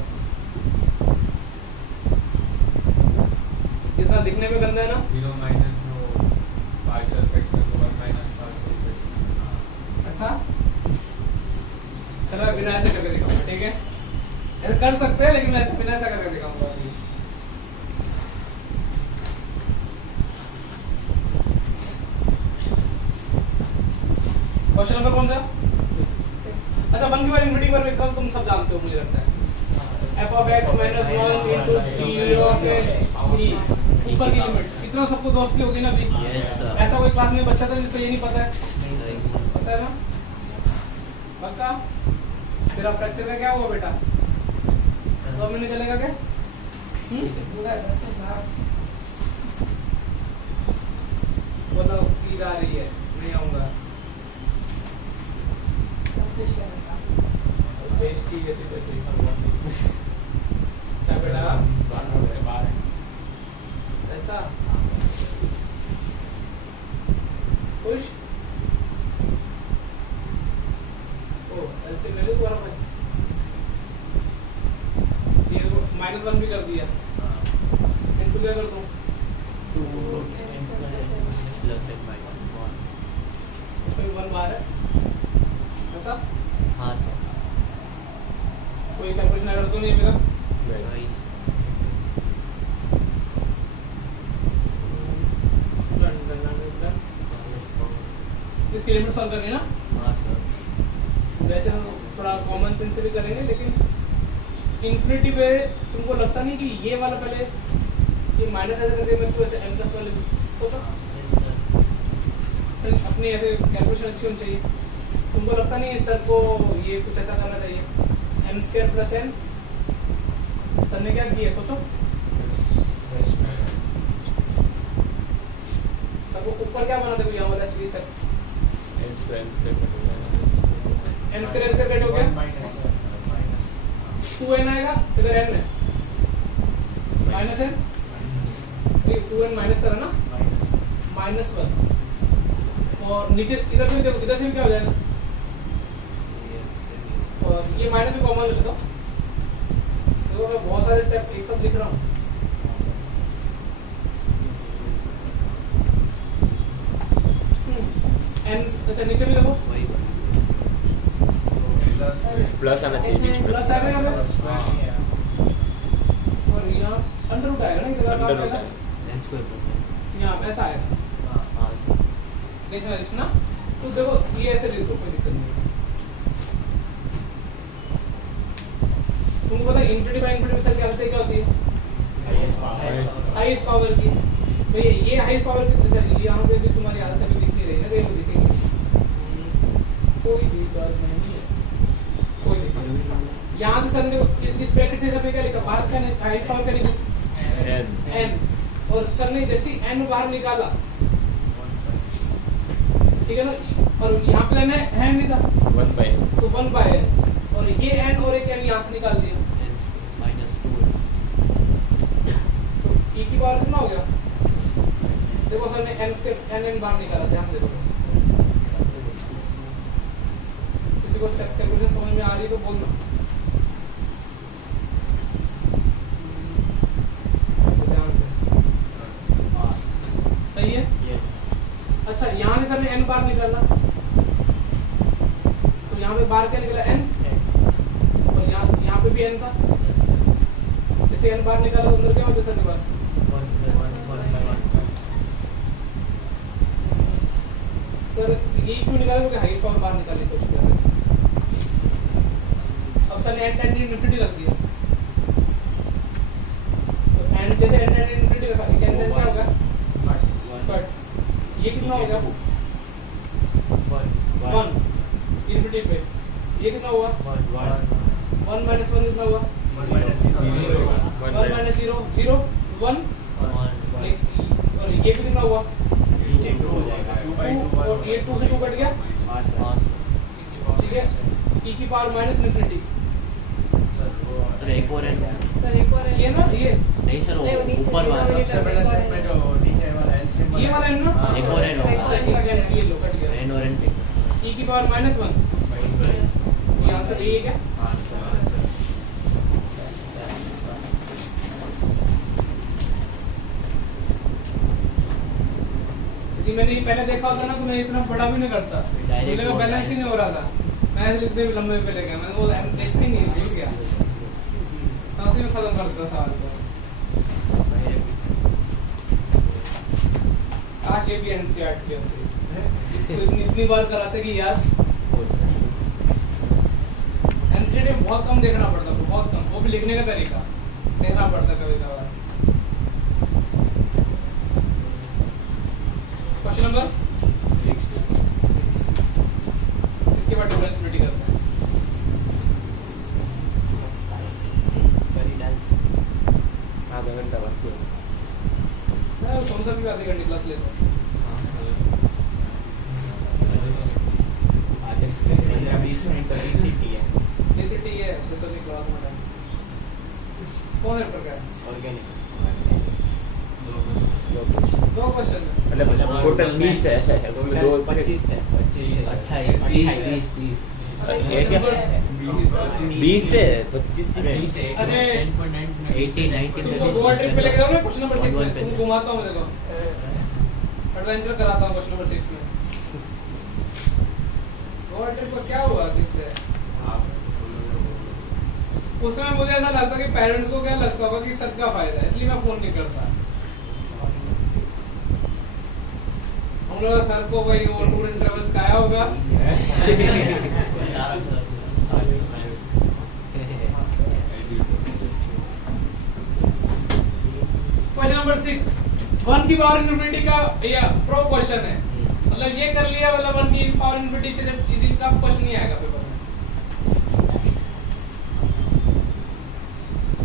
जितना दिखने में गंदा है ना। 0 minus no partial fraction 1 minus partial fraction। ऐसा चलो बिना ऐसे करके दिखाऊंगा, ठीक है? ऐसे कर सकते हैं लेकिन मैं ऐसे बिना ऐसा करके दिखाऊंगा। क्वेश्चन नंबर कौन सा? अच्छा 1 की बार इनफिनिटी पर विकल्प तुम सब जानते हो मुझे लगता है। f of x minus 1 into g of x e ऊपर की लिमिट इतना सबको दोस्ती होगी ना अभी। Yes, sir. ऐसा कोई क्लास में बच्चा था जिसको ये नहीं पता है? पता है ना? पक्का? तेरा फ्रैक्चर का क्या हुआ बेटा? 2 महीने चलेगा क्या? बोलो ईद आ रही है, नहीं आऊंगा। बेइज्जती कैसे कैसे क्या बेटा? ऐसा खुश? ओ ऐसे ले लो तुम्हारा भाई, ये -1 भी कर दिया, इनको क्या कर दूं? 2 plus n minus 1। कोई 1 बार है ऐसा? हाँ सर। कोई कैलकुलेशन अगर तो नहीं है मेरा? इसकी लिमिट सॉल्व करनी है ना? हाँ सर। वैसे हम थोड़ा कॉमन सेंस से भी करेंगे, लेकिन इन्फिनिटी पे तुमको लगता नहीं कि ये वाला पहले ये माइनस ऐसे करके बच्चों ऐसे m प्लस वाले सोचो, अपनी ऐसे कैलकुलेशन अच्छी होनी चाहिए। तुमको लगता नहीं है सर को ये कुछ ऐसा करना चाहिए, m² + n। सर ने क्या किया सोचो, ऊपर क्या बना देखो यहाँ वाला सीरीज तक n square कटेगा n स्क्वायर से कट हो गया माइनस 2n आएगा इधर n है माइनस n ये 2n माइनस करा ना माइनस 1 और नीचे इधर से भी देखो इधर से भी क्या हो जाएगा और ये माइनस भी कॉमन ले लेता हूँ देखो मैं बहुत सारे स्टेप एक साथ लिख रहा हूँ n अच्छा नीचे भी देखो प्लस आना चाहिए बीच में प्लस आएगा यहाँ पे और यहाँ अंडर रूट आएगा ना इधर अंडर रूट आएगा यहाँ ऐसा आएगा देखना इसना तो देखो ये ऐसे लिख दो कोई दिक्कत नहीं तुमको पता है इंफिनिटी बाय इंफिनिटी मिसाल क्या होती है हाईएस्ट पावर की भाई ये हाईएस्ट पावर कितनी चलेगी यहाँ से भी तुम्हारी आदत अभी दिख नहीं रही ना कहीं तो दिखेगी कोई भी बात नहीं है कोई दिक्कत नहीं यहाँ से सर ने इस ब्रैकेट से सब क्या लिखा बाहर का हाईएस्ट पावर का नहीं n और सर ने जैसे n बाहर निकाला ठीक है ना और यहाँ पे लेना है नहीं था 1 by तो 1 बाय और ये n और एक n यहाँ से निकाल दिया तो e की पावर कितना हो गया देखो सर ने n के n बाहर निकाला ध्यान दे दो किसी को स्टेप कैलकुलेशन समझ में आ रही तो बोलना ध्यान से सही है अच्छा यहाँ से सर ने n बार निकाला तो यहाँ पे बार क्या निकला n और यहाँ पे भी n था जैसे n बार निकाला तो अंदर क्या होता सर बार सर ये क्यों निकाला क्योंकि हाईएस्ट पावर बार निकालने की कोशिश कर रहे हैं अब सर ने n टेंड इनफिनिटी रख दिया तो n जैसे n टेंड इनफिनिटी रखा कैंसिल क्या होगा कट ये कितना हो गया 1 इनफिनिटी पे ये कितना हुआ 1 माइनस 1 कितना हुआ 1 माइनस 0 0 1 और ये भी कितना हुआ 2 और ये 2 से 2 कट गया ठीक है e की पावर माइनस इनफिनिटी सर एक और है ये ना ये नहीं सर ऊपर वाला सबसे बड़ा स्टेप में जो नीचे वाला एल सिंबल ये वाला है ना एक और है ये लो कट गया एन और एन e की पावर माइनस 1 ये आंसर यही है क्या यदि मैंने ये पहले देखा होता ना तो मैं इतना बड़ा भी नहीं करता मेरे को बैलेंस ही नहीं हो रहा था मैं लिखते भी लंबे पे ले गया मैंने वो देखा ही नहीं भूल गया उसी में खत्म कर देता सवाल को आज ये भी एनसीईआरटी की होती है इसको इतनी बार कराते कि यार एनसीईआरटी में बहुत कम देखना पड़ता है बहुत कम वो भी लिखने का तरीका देखना पड़ता कभी कभार क्वेश्चन नंबर 6 इसके बाद डिफरेंशिएबिलिटी करते हैं आधा घंटा बाकी है मैं कौन सा भी आधे घंटे क्लास लेता हूँ 20 मिनट का ईसीटी है एसीटी है तो नहीं क्लास में कौन चैप्टर का है ऑर्गेनिक दो क्वेश्चन है मतलब टोटल 20 है उसमें दो 25 है 28 20 20 एक है 20 से 25 30 अरे 80 90 तुमको गोवा ट्रिप पे लेके जाओ ना क्वेश्चन नंबर 6 में तुम घुमाता हूँ देखो एडवेंचर कराता हूँ क्वेश्चन नंबर 6 में गोवा ट्रिप पर क्या हुआ किससे उसमें मुझे ऐसा लगता कि पेरेंट्स को क्या लगता होगा कि सबका फायदा है इसलिए मैं फोन नहीं करता हम लोग सर को भाई वो टूर एंड ट्रेवल्स का आया होगा क्वेश्चन नंबर 6 1 की पावर इनफिनिटी का ये प्रो क्वेश्चन है मतलब ये कर लिया मतलब 1 की पावर इनफिनिटी से जब इजी टफ क्वेश्चन नहीं आएगा पेपर में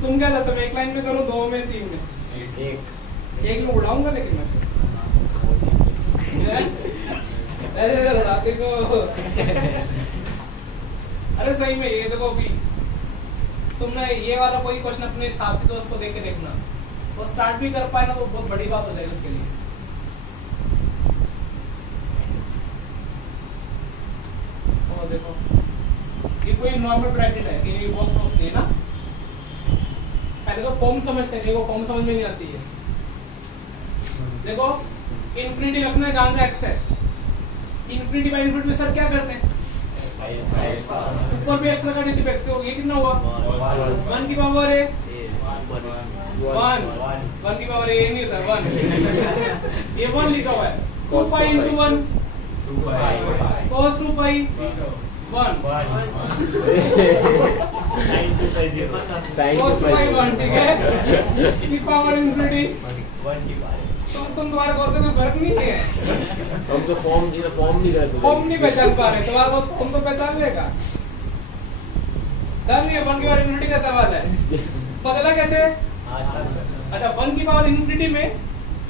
तुम क्या चाहते हो एक लाइन में करूं 2 में 3 में एक में उड़ाऊंगा लेकिन मैं ऐसे रात को अरे सही में ये देखो अभी तुमने ये वाला कोई क्वेश्चन अपने साथी दोस्त को देके देखना, वो स्टार्ट भी कर पाए ना तो बहुत बड़ी बात हो जाएगी उसके लिए। और देखो ये कोई नॉर्मल ब्रैकेट है, ये बॉक्स बॉक्स नहीं है ना। पहले तो फॉर्म समझते हैं, वो फॉर्म समझ में नहीं आती है। देखो इन्फिनिटी रखना है जहां एक्स है, इन्फिनिटी बाय इन्फिनिटी में सर क्या करते हैं, ऊपर भी एक्स लगा नीचे भी एक्स, ये कितना हुआ 1 की पावर है 1 की पावर ये नहीं था 1 ये 1 लिखा हुआ है 2 पाई into 1 cos 2 पाई 1 cos 2 पाई 1 ठीक है की पावर इन्फिनिटी 1 की पावर। तुम तुम्हारे दोस्त से कोई फर्क नहीं है, हम तो फॉर्म नहीं करते, फॉर्म नहीं पहचान पा रहे, तुम्हारा दोस्त फॉर्म तो पहचान लेगा। डन ये 1 की पावर इन्फिनिटी का सवाल है, बदला कैसे? हाँ सर। अच्छा 1 की पावर इन्फिनिटी में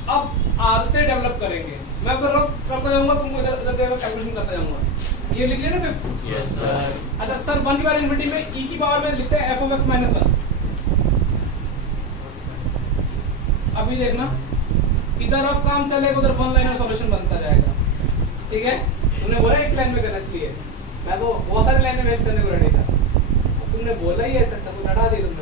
अब आदतें डेवलप करेंगे। मैं अगर रफ करता जाऊंगा तुमको इधर इधर कैलकुलेशन करता जाऊंगा। ये लिख लिया ना फिर? Yes sir. अच्छा सर 1 की पावर इन्फिनिटी में e की पावर में लिखते हैं f of x minus 1। अभी देखना इधर रफ काम चलेगा, उधर वन लाइनर सॉल्यूशन बनता जाएगा, ठीक है। तुमने बोला एक लाइन में करना, इसलिए मैं तो बहुत सारी लाइनें वेस्ट करने को रेडी था, तुमने बोला ही ऐसा सब हटा दिया तुमने।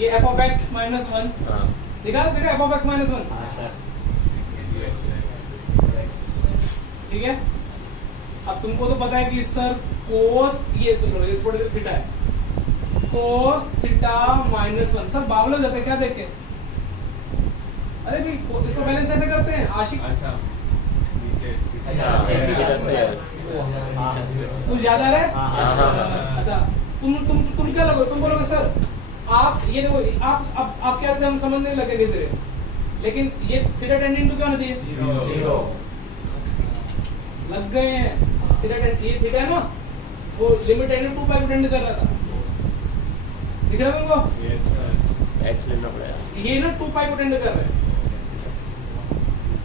ये f of x minus 1 हाँ देखा f of x minus 1 हाँ सर। ठीक है। अब तुमको तो पता है कि सर cos ये तो छोड़ो, ये थोड़ी देर थीटा है, cos थीटा माइनस 1। सर बावल हो जाते हैं क्या देख के? अरे भी इसको बैलेंस ऐसे करते हैं आशिक, अच्छा नीचे कुछ ज्यादा है। हाँ। अच्छा तुम क्या लगो, तुम बोलोगे सर आप ये देखो आप क्या हम समझ नहीं लगे धीरे धीरे, लेकिन ये थीटा टेंडेंट टू क्या होना चाहिए 0 लग गए हैं। थीटा ये थीटा है ना, वो लिमिट टेंडेंट 2 पाई टेंड कर रहा था, दिख रहा है तुमको? Yes sir. एक्स लेना पड़ेगा, ये ना 2 पाई को टेंड कर रहे हैं,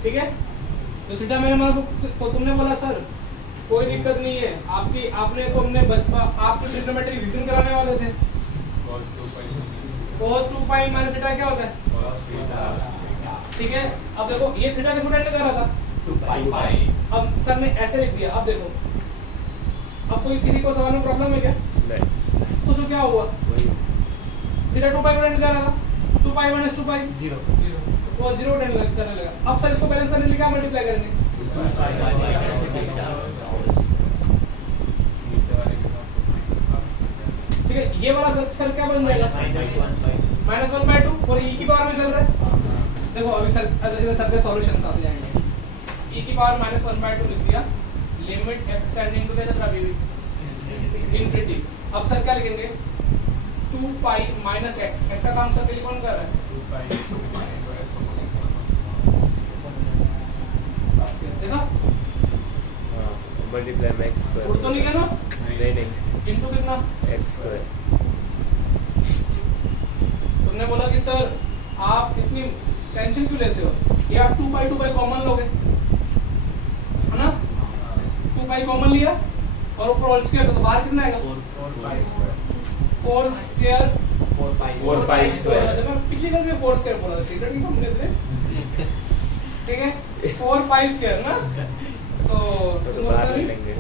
ठीक है। तो थीटा मैंने माना तो तुमने बोला सर कोई दिक्कत नहीं है, आपने तो हमने आपको ट्रिग्नोमेट्री रिविजन कराने वाले थे। cos 2 पाई माइनस थीटा क्या होता है, ठीक है। अब देखो ये थीटा किसको टेंड कर रहा था 2 पाई। अब सर ने ऐसे लिख दिया। अब देखो अब कोई किसी को सवाल में प्रॉब्लम है क्या? नहीं सोचो क्या हुआ, थीटा 2 पाई को टेंड कर रहा था, 2 पाई माइनस 2 पाई 0 वो 0 टेंड करने लगा। अब सर इसको बैलेंस करने के लिए क्या मल्टीप्लाई करेंगे? ठीक है, ये वाला सर क्या बन जाएगा -1/2 और e की पावर में चल रहा है। देखो अभी सर के सॉल्यूशंस आ जाएंगे। e की पावर -1/2 लिख दिया, limit x tending to infinity. अब सर क्या लिखेंगे 2 पाई माइनस x, x का काम सर के लिए कौन कर रहा है? देखा मल्टीप्लाई में एक्स स्क्वायर उड़ तो नहीं गया ना, नहीं इनटू कितना एक्स स्क्वायर। तुमने बोला कि सर आप इतनी टेंशन क्यों लेते हो, ये आप 2 पाई कॉमन लोगे है ना, 2 पाई कॉमन लिया और ऊपर होल स्क्वायर तो बाहर कितना आएगा 4 स्क्वायर 4 पाई स्क्वायर। मैं पिछली क्लास में 4 स्क्वायर बोला था, सीक्रेट की हमने थे, ठीक है 4 पाई स्क्वायर ना। तो बाहर ले लेंगे।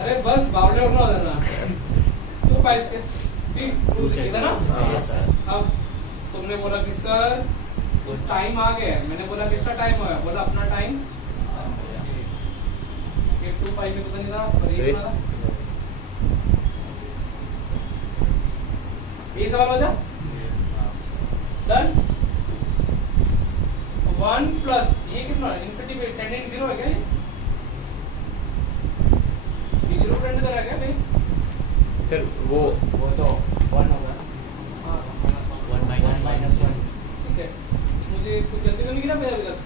अरे बस बावले और ना हो जाना 2 पाई स्क्वायर ठीक 2 से ना। अब तुमने बोला कि सर वो टाइम आ गया, मैंने बोला किसका टाइम हुआ, बोला अपना टाइम, ये 2 पाई में पता नहीं था पर ये था। ये सवाल हो जा डन। 1 प्लस ये कितना इन्फिनिटी पे टेंडेंट 0 है क्या, ये 0 टेंड कर रहा है क्या? नहीं सर वो तो 1 होगा, 1 minus 1। ठीक है, मुझे कुछ गलती तो नहीं की ना मेरे अभी तक?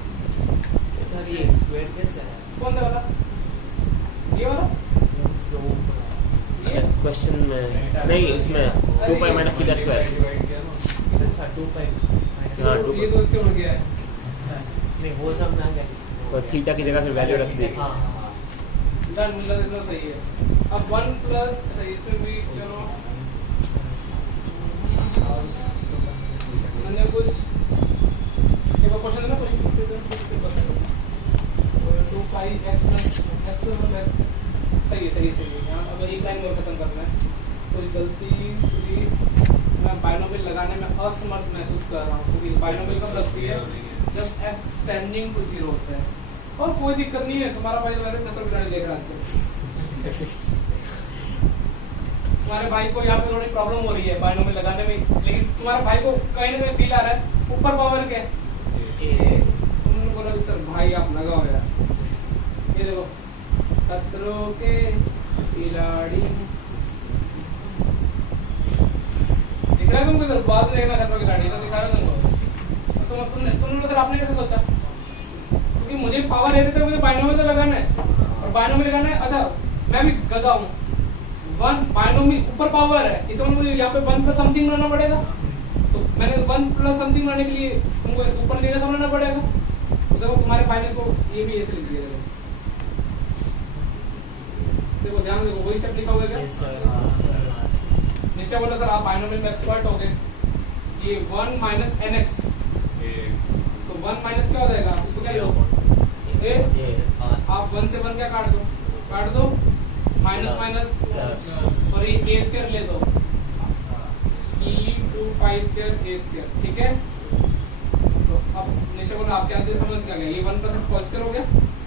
सर ये स्क्वायर कैसे है? कौन सा वाला, ये वाला ये क्वेश्चन में नहीं, उसमें 2 पाई माइनस थीटा स्क्वायर। अच्छा 2 पाई हाँ, 2 ये तो उसके उड़ गया है नहीं वो सब ना क्या और थीटा की जगह फिर वैल्यू रख देगी। हाँ हाँ डन, मतलब सही है। अब 1 प्लस इसमें भी चलो मैंने कुछ ये क्वेश्चन है ना, क्वेश्चन 2 पाई x प्लस सही है। यहाँ अब एक लाइन और खत्म करना है। कोई गलती पूरी मैं बाइनोमियल लगाने में असमर्थ महसूस कर रहा हूँ, क्योंकि बाइनोमियल कब लगती है जब x टेंडिंग टू 0 होता है। और कोई दिक्कत नहीं है, तुम्हारा भाई तुम्हारे नकल बिगाड़ी देख रहा है। तुम्हारे भाई को यहाँ पे थोड़ी प्रॉब्लम हो रही है बाइनोमियल लगाने में, लेकिन तुम्हारे भाई को कहीं ना कहीं फील आ रहा है ऊपर पावर क्या है। तुमने बोला कि सर भाई आप लगाओ यार, ये देखो खतरों के खिलाड़ी दिख रहा है तुमको इधर, बाद में देखना खतरों के खिलाड़ी इधर दिखा रहा है तुमको। तुमने सर आपने कैसे सोचा? क्योंकि मुझे पावर लेने थे, मुझे बाइनोमियल तो लगाना है, और बाइनोमियल लगाना है। अच्छा मैं भी गधा हूँ, 1 बाइनोमियल ऊपर पावर है, इसलिए मुझे यहाँ पे 1 प्लस समथिंग बनाना पड़ेगा। तो मैंने 1 प्लस समथिंग बनाने के लिए तुमको ऊपर लेकर समझना पड़ेगा। तो देखो तुम्हारे फाइनल को ये भी ऐसे लिख दिया। देखो ध्यान देखो, वही स्टेप लिखा हुआ है क्या? निश्चय बोला सर आप बाइनोमियल में एक्सपर्ट हो गए। ये 1 माइनस nx, तो 1 माइनस क्या हो जाएगा? इसको क्या लो आप 1 से 1 क्या काट दो माइनस माइनस, और ये a स्क्वायर ले दो e 2 pi square a square, ठीक है। तो अब निश्चय बोला आपके आंसर समझ क्या गया? ये 1 प्लस x होल स्क्वायर हो गया।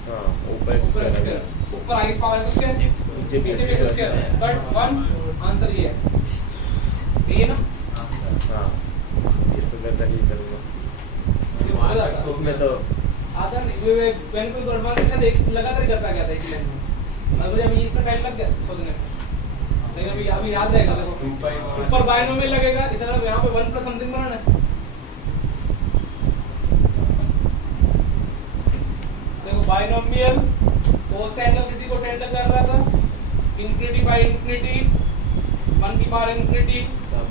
हाँ ऊपर x स्क्वायर, ऊपर i पावर x स्क्वायर, नीचे भी x स्क्वायर, बट 1 आंसर ये है, ये ना। हाँ ये तो मैं नहीं करूँगा उसमें तो आधा नहीं, मैंने तो गड़बड़ के साथ एक लगातार करता गया था एक लाइन में, और मुझे अभी इसमें टाइम लग गया सोचने में, लेकिन अभी याद रहेगा। देखो ऊपर बाइनोमियल लगेगा, इस तरह यहाँ पे 1 प्लस समथिंग बनाना है। देखो बाइनोमियल कोस का एंगल किसी को टेंड कर रहा था, इंफिनिटी बाय इंफिनिटी, 1 की पावर इंफिनिटी, सब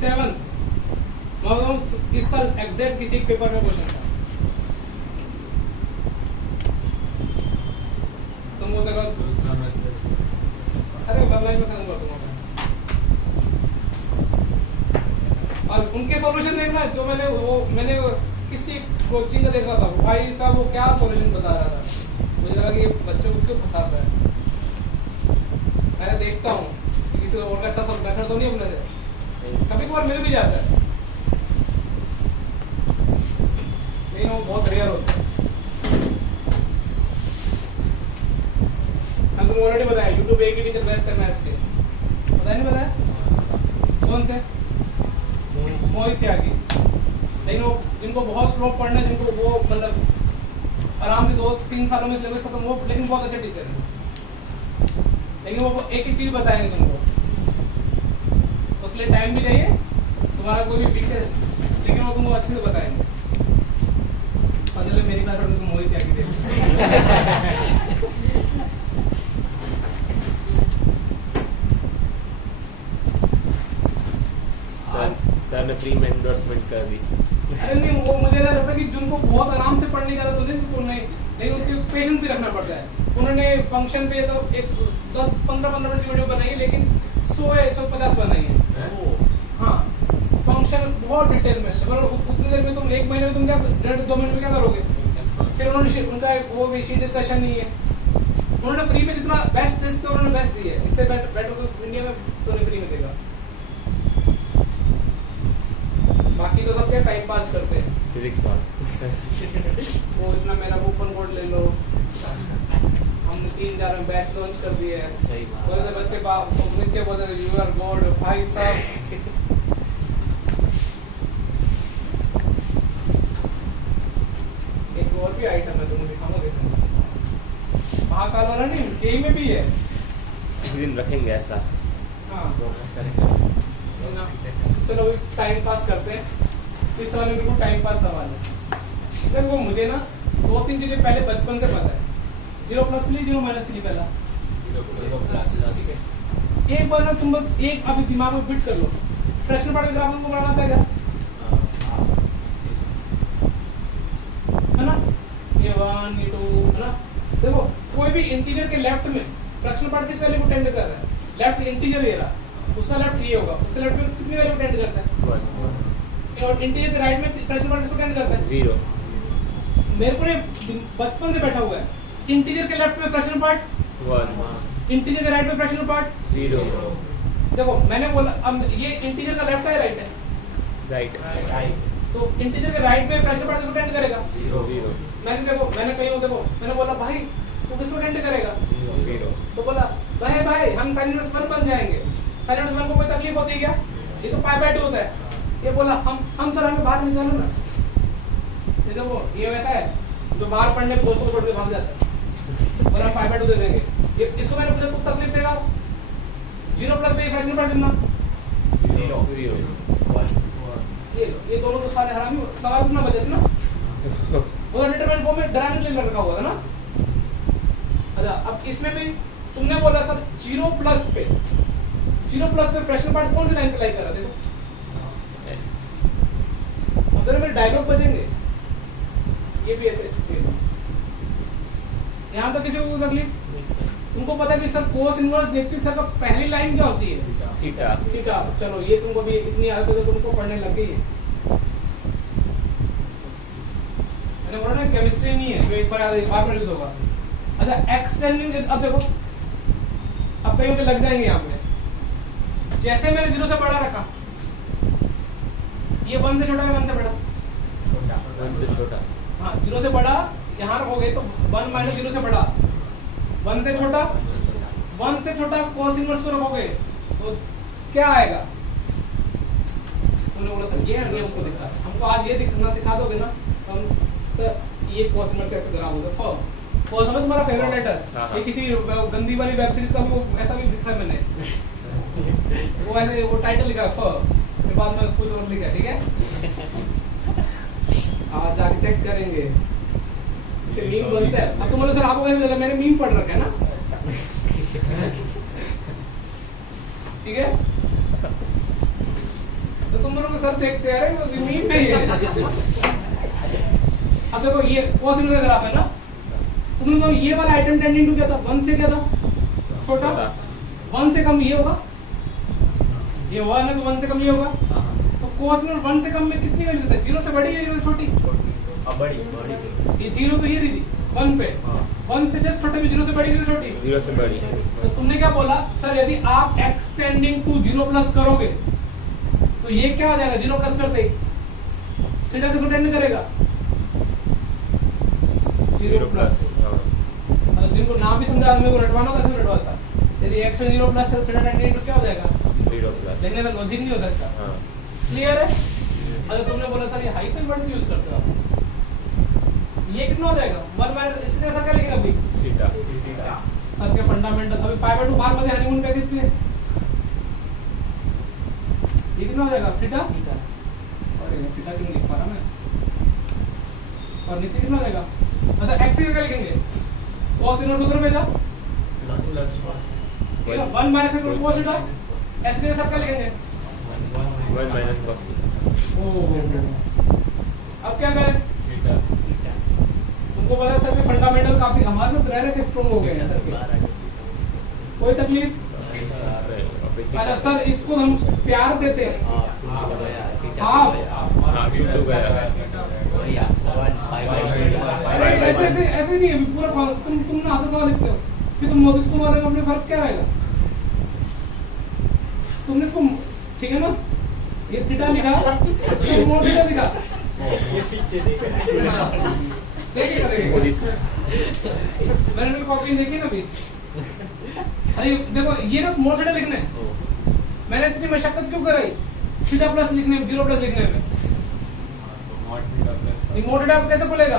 7th इस साल एग्जैक्ट किसी पेपर में क्वेश्चन था, तुमको देखो अरे बाबा में खत्म कर दूंगा। और उनके सॉल्यूशन देखना, जो मैंने किसी कोचिंग का देख रहा था, भाई साहब वो क्या सॉल्यूशन बता रहा था, मुझे लगा कि ये बच्चों को क्यों फंसाता है। मैं देखता हूँ किसी और का अच्छा मेथड तो नहीं अपने से, कभी कभार मिल भी जाता है, लेकिन वो बहुत रेयर होता है। हम तुमको ऑलरेडी बताया यूट्यूब एक ही टीचर बेस्ट है मैथ्स के, पता नहीं बताया कौन से? मोहित त्यागी। लेकिन वो जिनको बहुत स्लो पढ़ना है, जिनको वो मतलब आराम से 2-3 सालों में सिलेबस खत्म हो, लेकिन बहुत अच्छे टीचर है, लेकिन वो एक ही चीज बताएंगे तुमको, उसके लिए टाइम भी चाहिए, तुम्हारा कोई भी वीक है, लेकिन वो तुमको अच्छे से बताएंगे। मतलब मेरी क्लास में तुम मोहित त्यागी थे। सर ने फ्री में एंडोर्समेंट कर दी। अरे नहीं, वो मुझे ऐसा लगता है कि जिनको बहुत आराम से पढ़ने की आदत होती है उनको नहीं, लेकिन उसके पेशेंस भी रखना पड़ता है। उन्होंने फंक्शन पे तो 10-15 मिनट की वीडियो बनाई है, लेकिन 100 या 150 बनाई है। हाँ फंक्शन बहुत डिटेल में, मतलब उतनी देर में तुम 1 महीने में तुम क्या 1.5-2 मिनट में क्या करोगे? फिर उन्होंने उनका वो भी शीट डिस्कशन नहीं है, उन्होंने फ्री में जितना बेस्ट दे सकते उन्होंने बेस्ट दिया है, इससे बेटर तो इंडिया में तो नहीं फ्री में देगा। बाकी तो सब क्या टाइम पास करते हैं, फिजिक्स वाला वो इतना मेरा कूपन कोड ले लो, हमने 3-4 में बैच लॉन्च कर दिए हैं। सही बात। बोलते बच्चे नीचे बोलते यू आर गॉड भाई साहब। एक और भी आइटम है, तुमको दिखाऊंगा कैसे। महाकाल वाला नहीं, जेई में भी है। किसी दिन रखेंगे ऐसा। हाँ चलो टाइम पास करते हैं। इस सवाल में बिल्कुल टाइम पास सवाल है। देखो मुझे ना 2-3 चीजें पहले बचपन से पता है। 0 प्लस के लिए 0 माइनस के लिए पहला ठीक है। एक बार ना तुम लोग एक अभी दिमाग में फिट कर लो, फ्रैक्शन पार्ट के ग्राफ को बनाना आता है क्या? कोई भी इंटीजर के लेफ्ट में फ्रैक्शनल पार्ट किस वैल्यू को टेंड कर रहा है? लेफ्ट इंटीजर ये रहा, उसका लेफ्ट ये होगा, उसके लेफ्ट में कितनी वैल्यू टेंड करता है? 1 और इंटीजर के राइट में फ्रैक्शनल पार्ट किसको टेंड करता है? 0 मेरे को बचपन से बैठा हुआ है, इंटीजर के लेफ्ट में फ्रैक्शनल पार्ट, 1 इंटीजर के राइट में फ्रैक्शनल पार्ट। 0 देखो मैंने बोला अब ये इंटीजर का लेफ्ट है राइट है, राइट तो इंटीजर के राइट में फ्रैक्शनल पार्ट किसको टेंड करेगा? 0 मैंने देखो मैंने कहीं देखो मैंने बोला भाई तू किसको टेंड करेगा? 0 तो बोला भाई हम sin inverse 1 बन जाएंगे। sin inverse 1 को कोई तकलीफ होती है क्या? ये तो पाई बाय 2 होता है। ये बोला हम सर हमें बाहर निकालो ना। ये देखो ये वैसा है जो बाहर पढ़ने में दोस्तों को छोड़ के भाग जाता है, बोला हम पाई बाय 2 दे देंगे। ये इसको मैंने पूछा तू तकलीफ देगा 0 प्लस में फ्रैक्शन पार्ट कितना? 0 ये दोनों तो सारे हरामी सवाल कितना बचे थे ना? वो डिटरमिनेंट फॉर्म में डराने के लिए रखा हुआ था ना। अच्छा अब इसमें भी तुमने बोला सर 0 प्लस पे फ्रैक्शन पार्ट कौन सी लाइन पे लाई कर रहा? देखो अब मेरे डायलॉग बजेंगे ये भी ऐसे यहाँ तक किसी को कोई तकलीफ? तुमको पता है कि सर कोस इनवर्स देखते सर का पहली लाइन क्या होती है? Theta theta. चलो ये तुमको भी इतनी आदत है तुमको पढ़ने लग गई है। मैंने बोला ना केमिस्ट्री नहीं है, तो एक बार में रिलीज होगा। अच्छा एक्सटेंडिंग, अब देखो अब कहीं पे लग जाएंगे यहाँ पे। जैसे मैंने 0 से बड़ा रखा, ये 1 से छोटा है 1 से बड़ा? 1 से छोटा। हाँ 0 से बड़ा यहाँ रखोगे तो 1 माइनस 0 से बड़ा, 1 से छोटा, 1 से छोटा कोस इनवर्स को रखोगे तो क्या आएगा? उन्होंने बोला सर ये हमको दिखा, हमको आज ये दिखना सिखा दोगे ना हम सर ये कोस इनवर्स कैसे करा होगा। कोस इनवर्स तुम्हारा फेवरेट लेटर, ये किसी गंदी वाली वेब सीरीज का भी वो ऐसा भी दिखा है मैंने, वो ऐसे वो टाइटल लिखा है फिर बाद में कुछ और लिखा है, ठीक है? आज जाके चेक करेंगे मीम बनता है। अब तुम बोले सर आपको कैसे लगा? मैंने मीम पढ़ रखा है ना, ठीक है? तो तुम लोग सर देखते आ रहे हो मीम नहीं है। अब देखो ये कोस इनवर्स का ग्राफ है ना, तुमने तो ये वाला आइटम टेंडिंग टू क्या था? 1 से क्या था? छोटा। 1 से कम ये होगा, ये 1 है तो 1 से कम ये होगा। तो कोस इनवर्स 1 से कम में कितनी वैल्यू देता है? 0 से बड़ी है 0 से छोटी? बड़ी ये 0 तो ये दी थी 1 पे, 1 से जस्ट छोटे में 0 से बड़ी 0 से छोटी? 0 से बड़ी। तो तुमने क्या बोला सर यदि आप एक्सटेंडिंग टू 0 प्लस करोगे तो ये क्या हो जाएगा? 0 प्लस करते ही थीटा किसको टेंड करेगा? 0 प्लस। जिनको नाम भी समझा मेरे को रटवाना कैसे रटवाता? यदि x 0 प्लस है थीटा टेंड तो क्या हो जाएगा? 0 प्लस। लेकिन का लॉजिक नहीं होता इसका। हाँ क्लियर है? अगर तुमने बोला सर ये हाइफन वर्ड यूज करते हो, ये कितना हो जाएगा? 1 माइनस इसलिए सर क्या लिखेगा अभी? थीटा। सर के फंडामेंटल अभी पाई बाय 2 बाहर मजे हनीमून पैकेज पे ये कितना हो जाएगा? थीटा। अरे थीटा क्यों लिख पा रहा मैं? और नीचे कितना हो जाएगा? अच्छा x की जगह लिखेंगे cos इनवर्स उधर भेजा, ठीक है? 1 माइनस cos थीटा, x की जगह सब क्या लिखेंगे? 1 माइनस cos थीटा। अब क्या करें? तुमको पता है सर के फंडामेंटल काफी हमारे साथ रह रहे के स्ट्रॉन्ग हो गए हैं सर के। कोई तकलीफ? अच्छा सर इसको हम प्यार देते हैं हाफ। अरे ऐसे ऐसे ऐसे नहीं है पूरा तुम ना आधा सवाल लिखते हो फिर तुम मोदी स्कूल वाले में अपने फर्क क्या रहेगा? तुमने इसको ठीक है ना ये थीटा लिखा इसको मोड थीटा लिखा ये पीछे देखिए मैंने कॉपी देखी ना अभी। अरे देखो ये ना मोड थीटा लिखना है, मैंने इतनी मशक्कत क्यों कराई थीटा प्लस लिखने में 0 प्लस लिखने में? ये मोड थीटा कैसे बोलेगा?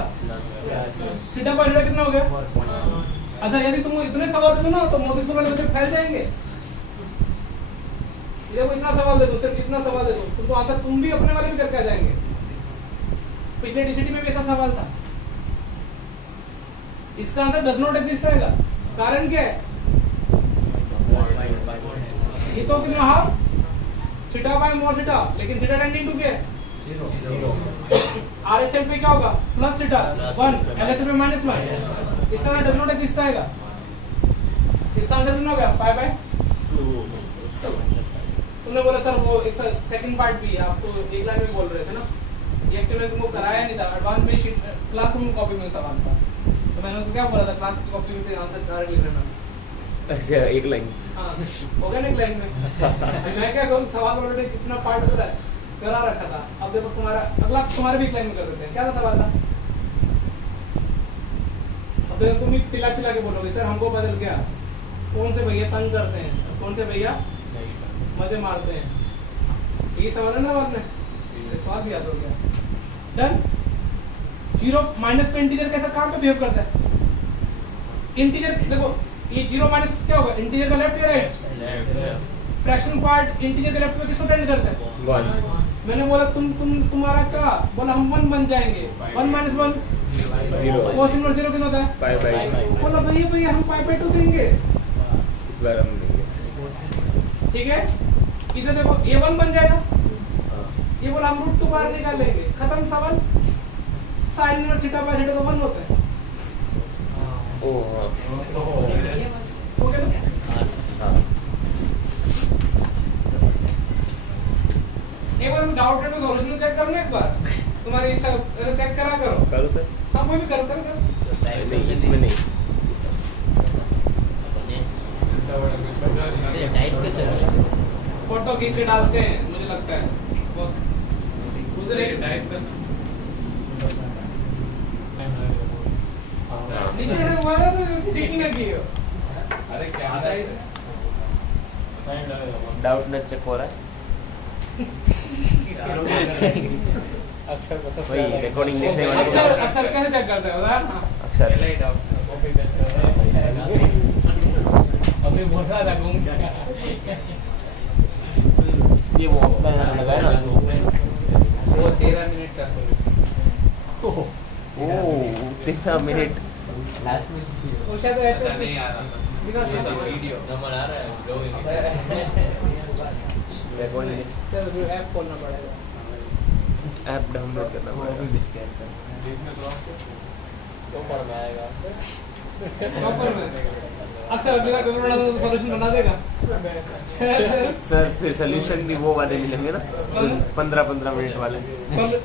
थीटा पर थीटा कितना हो गया? अच्छा यदि तुम इतने सवाल दे दो ना तो मोदी स्कूल वाले बच्चे फैल जाएंगे। देखो इतना सवाल दे दो, सिर्फ इतना सवाल दे दो तुमको आंसर तुम भी अपने वाले भी करके आ जाएंगे। पिछले डीसीटी में भी ऐसा सवाल था, इसका आंसर डज नॉट एग्जिस्ट आएगा। कारण क्या है? ये तो कितना half theta by mode theta, लेकिन थीटा टेंडिंग टू क्या है? 0। आरएचएल पे क्या होगा? प्लस थीटा 1, एलएचएल पे -1, इसका आंसर डज नॉट एग्जिस्ट आएगा। इसका आंसर कितना हो गया? पाई बाय 2 तुमने बोला सर वो एक सेकंड पार्ट भी है, आपको एक लाइन में बोल रहे थे ना, ये एक्चुअली तुमको कराया नहीं था, एडवांस में शीट क्लासरूम कॉपी में सवाल था, तो मैंने तो क्या बोला था, क्लास की कॉपी में से आंसर डायरेक्ट लिख लेना। अच्छा एक लाइन हाँ हो गया ना एक लाइन में। मैं क्या करूँ, सवाल ऑलरेडी कितना पार्ट करा रखा था, अब देखो तुम्हारा अगला तुम्हारे भी एक लाइन में कर देते हैं। क्या था सवाल था? अब देखो तुम चिल्ला चिल्ला के बोलोगे सर हमको बदल गया, कौन से भैया तंग करते हैं, कौन से भैया मजे मारते हैं, ये सवाल है ना सवाल में, सवाल भी याद हो गया। डन। जीरो माइनस पे इंटीजर कैसा काम पे बिहेव करता है? इंटीजर देखो ये जीरो माइनस क्या होगा, इंटीजर का लेफ्ट या राइट? फ्रैक्शन पार्ट इंटीजर के लेफ्ट पे किसको टेंड करता है? 1 मैंने बोला तुम्हारा क्या बोला, हम 1 बन जाएंगे, 1 माइनस 1 0 cos इनवर्स 0 कितना होता है? पाई बाय बोला भैया हम पाई बाय 2 देंगे, इस बार हम देंगे। ठीक है। इधर देखो ये 1 बन जाएगा, हाँ ये बोला हम रूट 2 बाहर निकालेंगे, खत्म सवाल। Sine inverse theta by theta तो 1 होता है, ओ हाँ हो गया ना? हाँ एक बार डाउट है तो सॉल्यूशन चेक करना एक बार, तुम्हारी इच्छा चेक करा करो। करो सर। हाँ कोई भी करो करो करो। नहीं इसमें नहीं टाइप कैसे करें? फोटो खींच के डालते हैं मुझे लगता है बहुत उधर एक टाइप कर नीचे से हुआ ना तो ठीक ना किए। अरे क्या आता है डाउट न चेक हो रहा है वही रिकॉर्डिंग देखने वाले अक्षर अक्षर कैसे चेक करते हो हाँ अक्षर अभी बोल रहा था घूम इसलिए वो ऑफलाइन आने लगा है ना वो 13 मिनट का ओ 13 मिनट लास्ट में वो शायद ऐसे नहीं आ रहा दिखा ये तो दिया वीडियो नंबर आ रहा है दो रिकॉर्डिंग चलो ऐप खोलना पड़ेगा। ऐप डाउनलोड करना पड़ेगा जिसमें तो ऊपर में आएगा प्रॉपर में अक्षर अगला पेपर बना तो सॉल्यूशन बना देगा। सर फिर सॉल्यूशन भी वो वाले मिलेंगे ना 15-15 मिनट वाले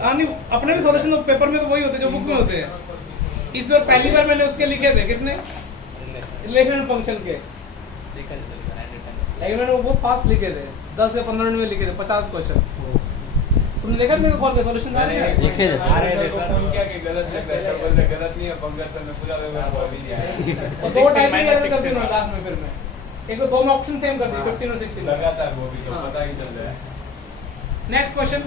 हाँ नहीं अपने भी सॉल्यूशन तो पेपर में तो वही होते हैं जो बुक में होते हैं। इस बार पहली बार मैंने उसके लिखे थे, किसने? रिलेशन फंक्शन के, लेकिन मैंने वो बहुत फास्ट लिखे थे, 10 से 15 मिनट में लिखे थे 50 क्वेश्चन। तुमने देखा मेरे कॉल के सॉल्यूशन लिखे थे सर। अरे सर फोन किया कि गलत लिख रहा है, सर बोल रहे गलत नहीं है, पंकज सर ने पूरा पेपर सॉल्व ही किया है। और दो टाइम में ऐसे करती हूँ लास्ट में, फिर मैं एक तो दो में ऑप्शन सेम कर दी 15 और 16 लगातार वो भी तो हाँ। पता ही चल रहा है। नेक्स्ट क्वेश्चन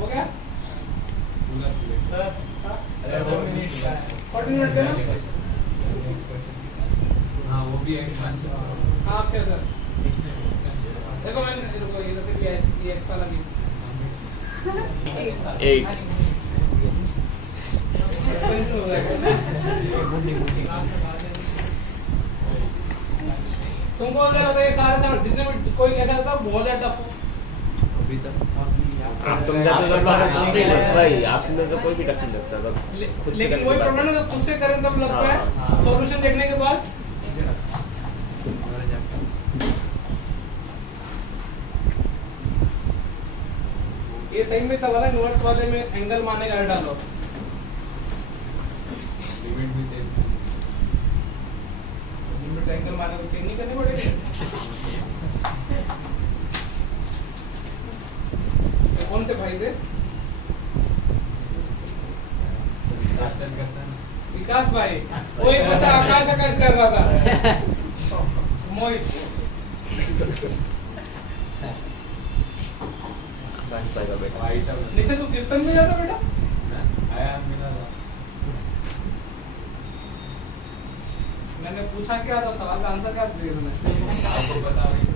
हो गया अरे वो मिनट 40 मिनट का ना। हाँ वो भी एक हाँ अच्छा सर देखो मैंने रुको ये तो फिर ये एक्स वाला भी 8 एक्सपेंसिव हो जाएगा। तुमको क्या लगता है ये सारे सारे जितने भी कोई ऐसा होता है बहुत ज्यादा टफ हो? आप समझाते हो भाई आपने तो कोई भी टफ नहीं लगता तो खुद से लेकिन करने वही के बाद- प्रॉब्लम है जब खुद से करें तब लगता है, हाँ। सॉल्यूशन देखने के बाद ये सही में सवाल है। इनवर्स वाले में एंगल माने का डालो, लिमिट भी सेम लिमिट एंगल माने को चेंज नहीं करनी पड़ेगी। ये कौन से भाई थे? शासन करता है विकास भाई, वही बच्चा आकाश आकाश कर रहा था मोहित। आकाश पाएगा बेटा भाई सब निशा तू कीर्तन में जाता बेटा? आया मिला था मैंने पूछा क्या था, सवाल का आंसर क्या दिया मैंने? आपको पता नहीं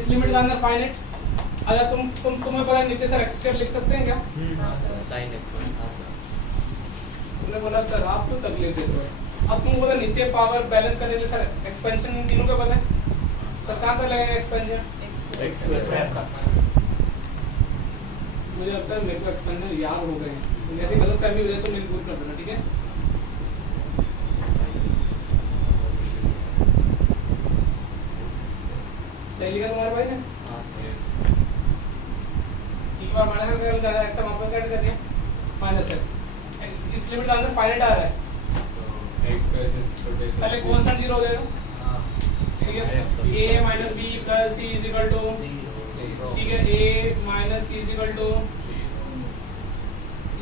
इस लिमिट का आंसर फाइनाइट। अगर तुम्हें पता है नीचे से एक्स स्क्वायर लिख सकते हैं क्या? साइन तुमने बोला सर आप क्यों तकलीफ देते हो? अब तुम बोला नीचे पावर बैलेंस करने के लिए सर एक्सपेंशन इन तीनों का पता है सर, कहाँ पर लगेगा एक्सपेंशन? मुझे लगता है मेरे को एक्सपेंशन याद हो गए हैं, जैसे गलत फहमी हो जाए तो मेरी दूर कर देना, ठीक है? सही लिखा तुम्हारे भाई ने? e की पावर माइनस एक्स कर दिया, एक्स हम आपको कैट कर दिया माइनस एक्स। इस लिमिट का आंसर फाइनाइट आ रहा है, x का ऐसे छोटे से पहले कॉन्स्टेंट जीरो हो जाएगा, ठीक है। a minus b plus c is equal to, ठीक है, a minus c is equal to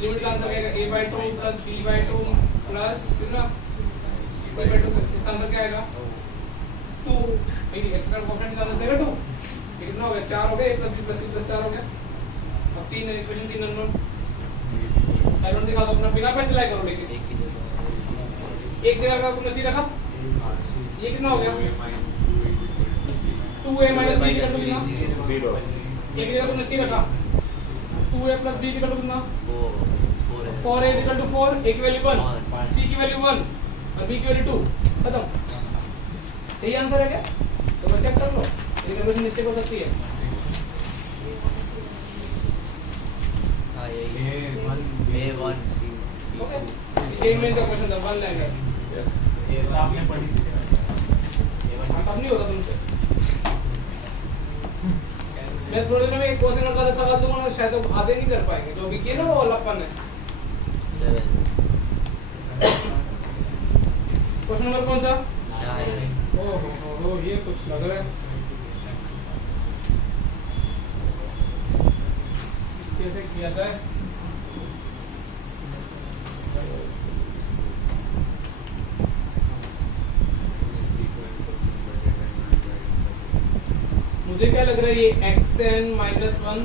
limit का आंसर क्या आएगा, a by 2 plus b by 2 plus कितना c by 2, इसका आंसर क्या आएगा 2। भाई x का कोएफिशिएंट का आंसर देगा 2, ये कितना हो गया 4 हो गया, a plus b plus c plus 4 हो गया। अब 3 इक्वेशन 3 अननोन साइड दिखा दो अपना, बिना पेन चलाए करो, लेकिन एक जगह का तुमने c रखा, ये कितना हो गया 2a minus b equal to कितना 0 एक जगह तुमने c रखा, 2a plus b equal to कितना 4a इक्वल टू 4, a की वैल्यू 1, c की वैल्यू 1 और b की वैल्यू 2, खत्म। सही आंसर है क्या? तो चेक कर लो, ये कैलकुलेशन मिस्टेक हो सकती है। ओके, ये मेन का क्वेश्चन था, 1 लाइन है, आपने पढ़ी थी तब नहीं होता तुमसे। मैं थोड़ी देर में एक क्वेश्चन का सवाल दूंगा, शायद तो आधे नहीं कर पाएंगे, जो अभी किए ना वो अलगपन है। क्वेश्चन नंबर कौन सा? ओ ये कुछ लग रहा है, कैसे किया जाए। मुझे क्या लग रहा है, ये xn माइनस 1,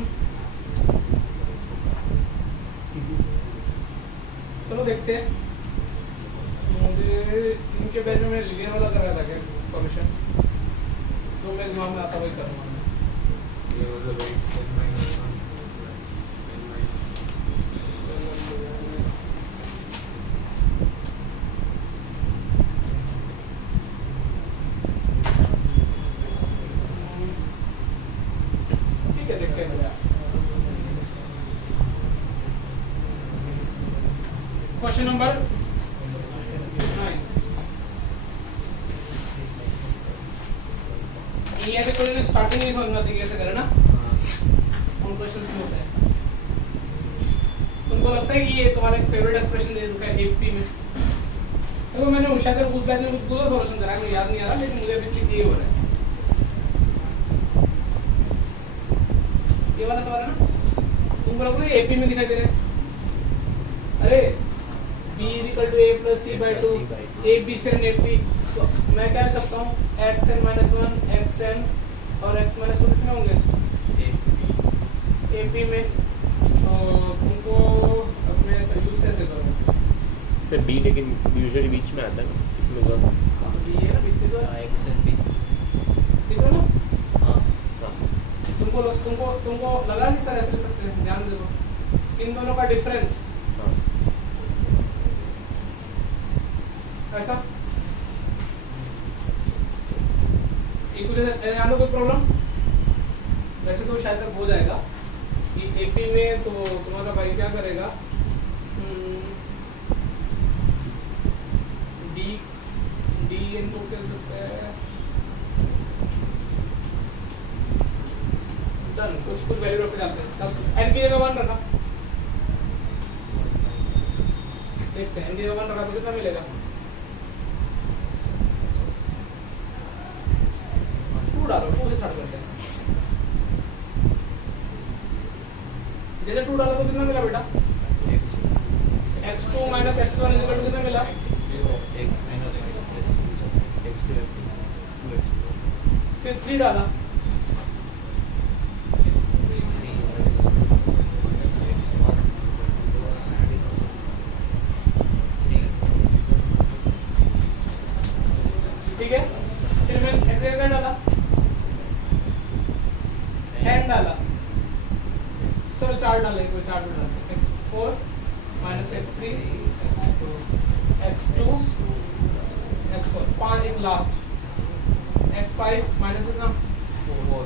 चलो देखते हैं। मुझे इनके बैच में लिनियर वाला कर रहा था क्या सॉल्यूशन, जो मेरे दिमाग में आता वही करूँगा। ये मतलब x n minus 1 ठीक है, देखते हैं। क्वेश्चन नंबर 9, ये ऐसे कोई स्टार्टिंग नहीं समझ में आती कैसे करें ना, उन क्वेश्चंस में होते हैं। तुमको लगता है कि ये तुम्हारा एक फेवरेट एक्सप्रेशन दे रखा है एपी में? देखो मैंने शायद उस बैच में कुछ दूसरा सॉल्यूशन करा है, मुझे याद नहीं आ रहा, लेकिन मुझे अभी क्लिक ये हो रहा है, ये वाला सवाल है ना, तुमको लगता है एपी में दिखाई दे रहा है। अरे b equal to a plus c by 2, a b से AP, तो मैं क्या लिख सकता हूँ xn माइनस 1 xn और x माइनस 2 कितने होंगे AP में। तो तुमको अब मैं यूज कैसे करूँ? सर b लेकिन यूजुअली बीच में आता है ना, इसमें तो ये ना बीच तो ना, हाँ तुमको लगा नहीं सर ऐसे लिख सकते हैं, ध्यान दो इन दोनों का डिफरेंस हाँ ऐसा इक्वेशन यहाँ तो कोई प्रॉब्लम, वैसे तो शायद तक हो जाएगा। कि एपी में तो तुम्हारा भाई क्या करेगा, डी इनटू कर सकते हैं, डन, कुछ वैल्यू रख के जाते हैं। तब एन की जगह 1 रखा, देखते हैं एन की जगह 1 रखा तो कितना मिलेगा। डालो, 2 से स्टार्ट करते हैं। जैसे 2 डाला तो कितना मिला बेटा, x2 minus x1 is equal to कितना मिला, फिर 3 डाला, ठीक है। फिर मैं x का डाला, n डाला, चलो 4 डाले, कोई 4 डालते, x4 minus x3 x2 x4, 5 एक लास्ट, x5 माइनस कितना 4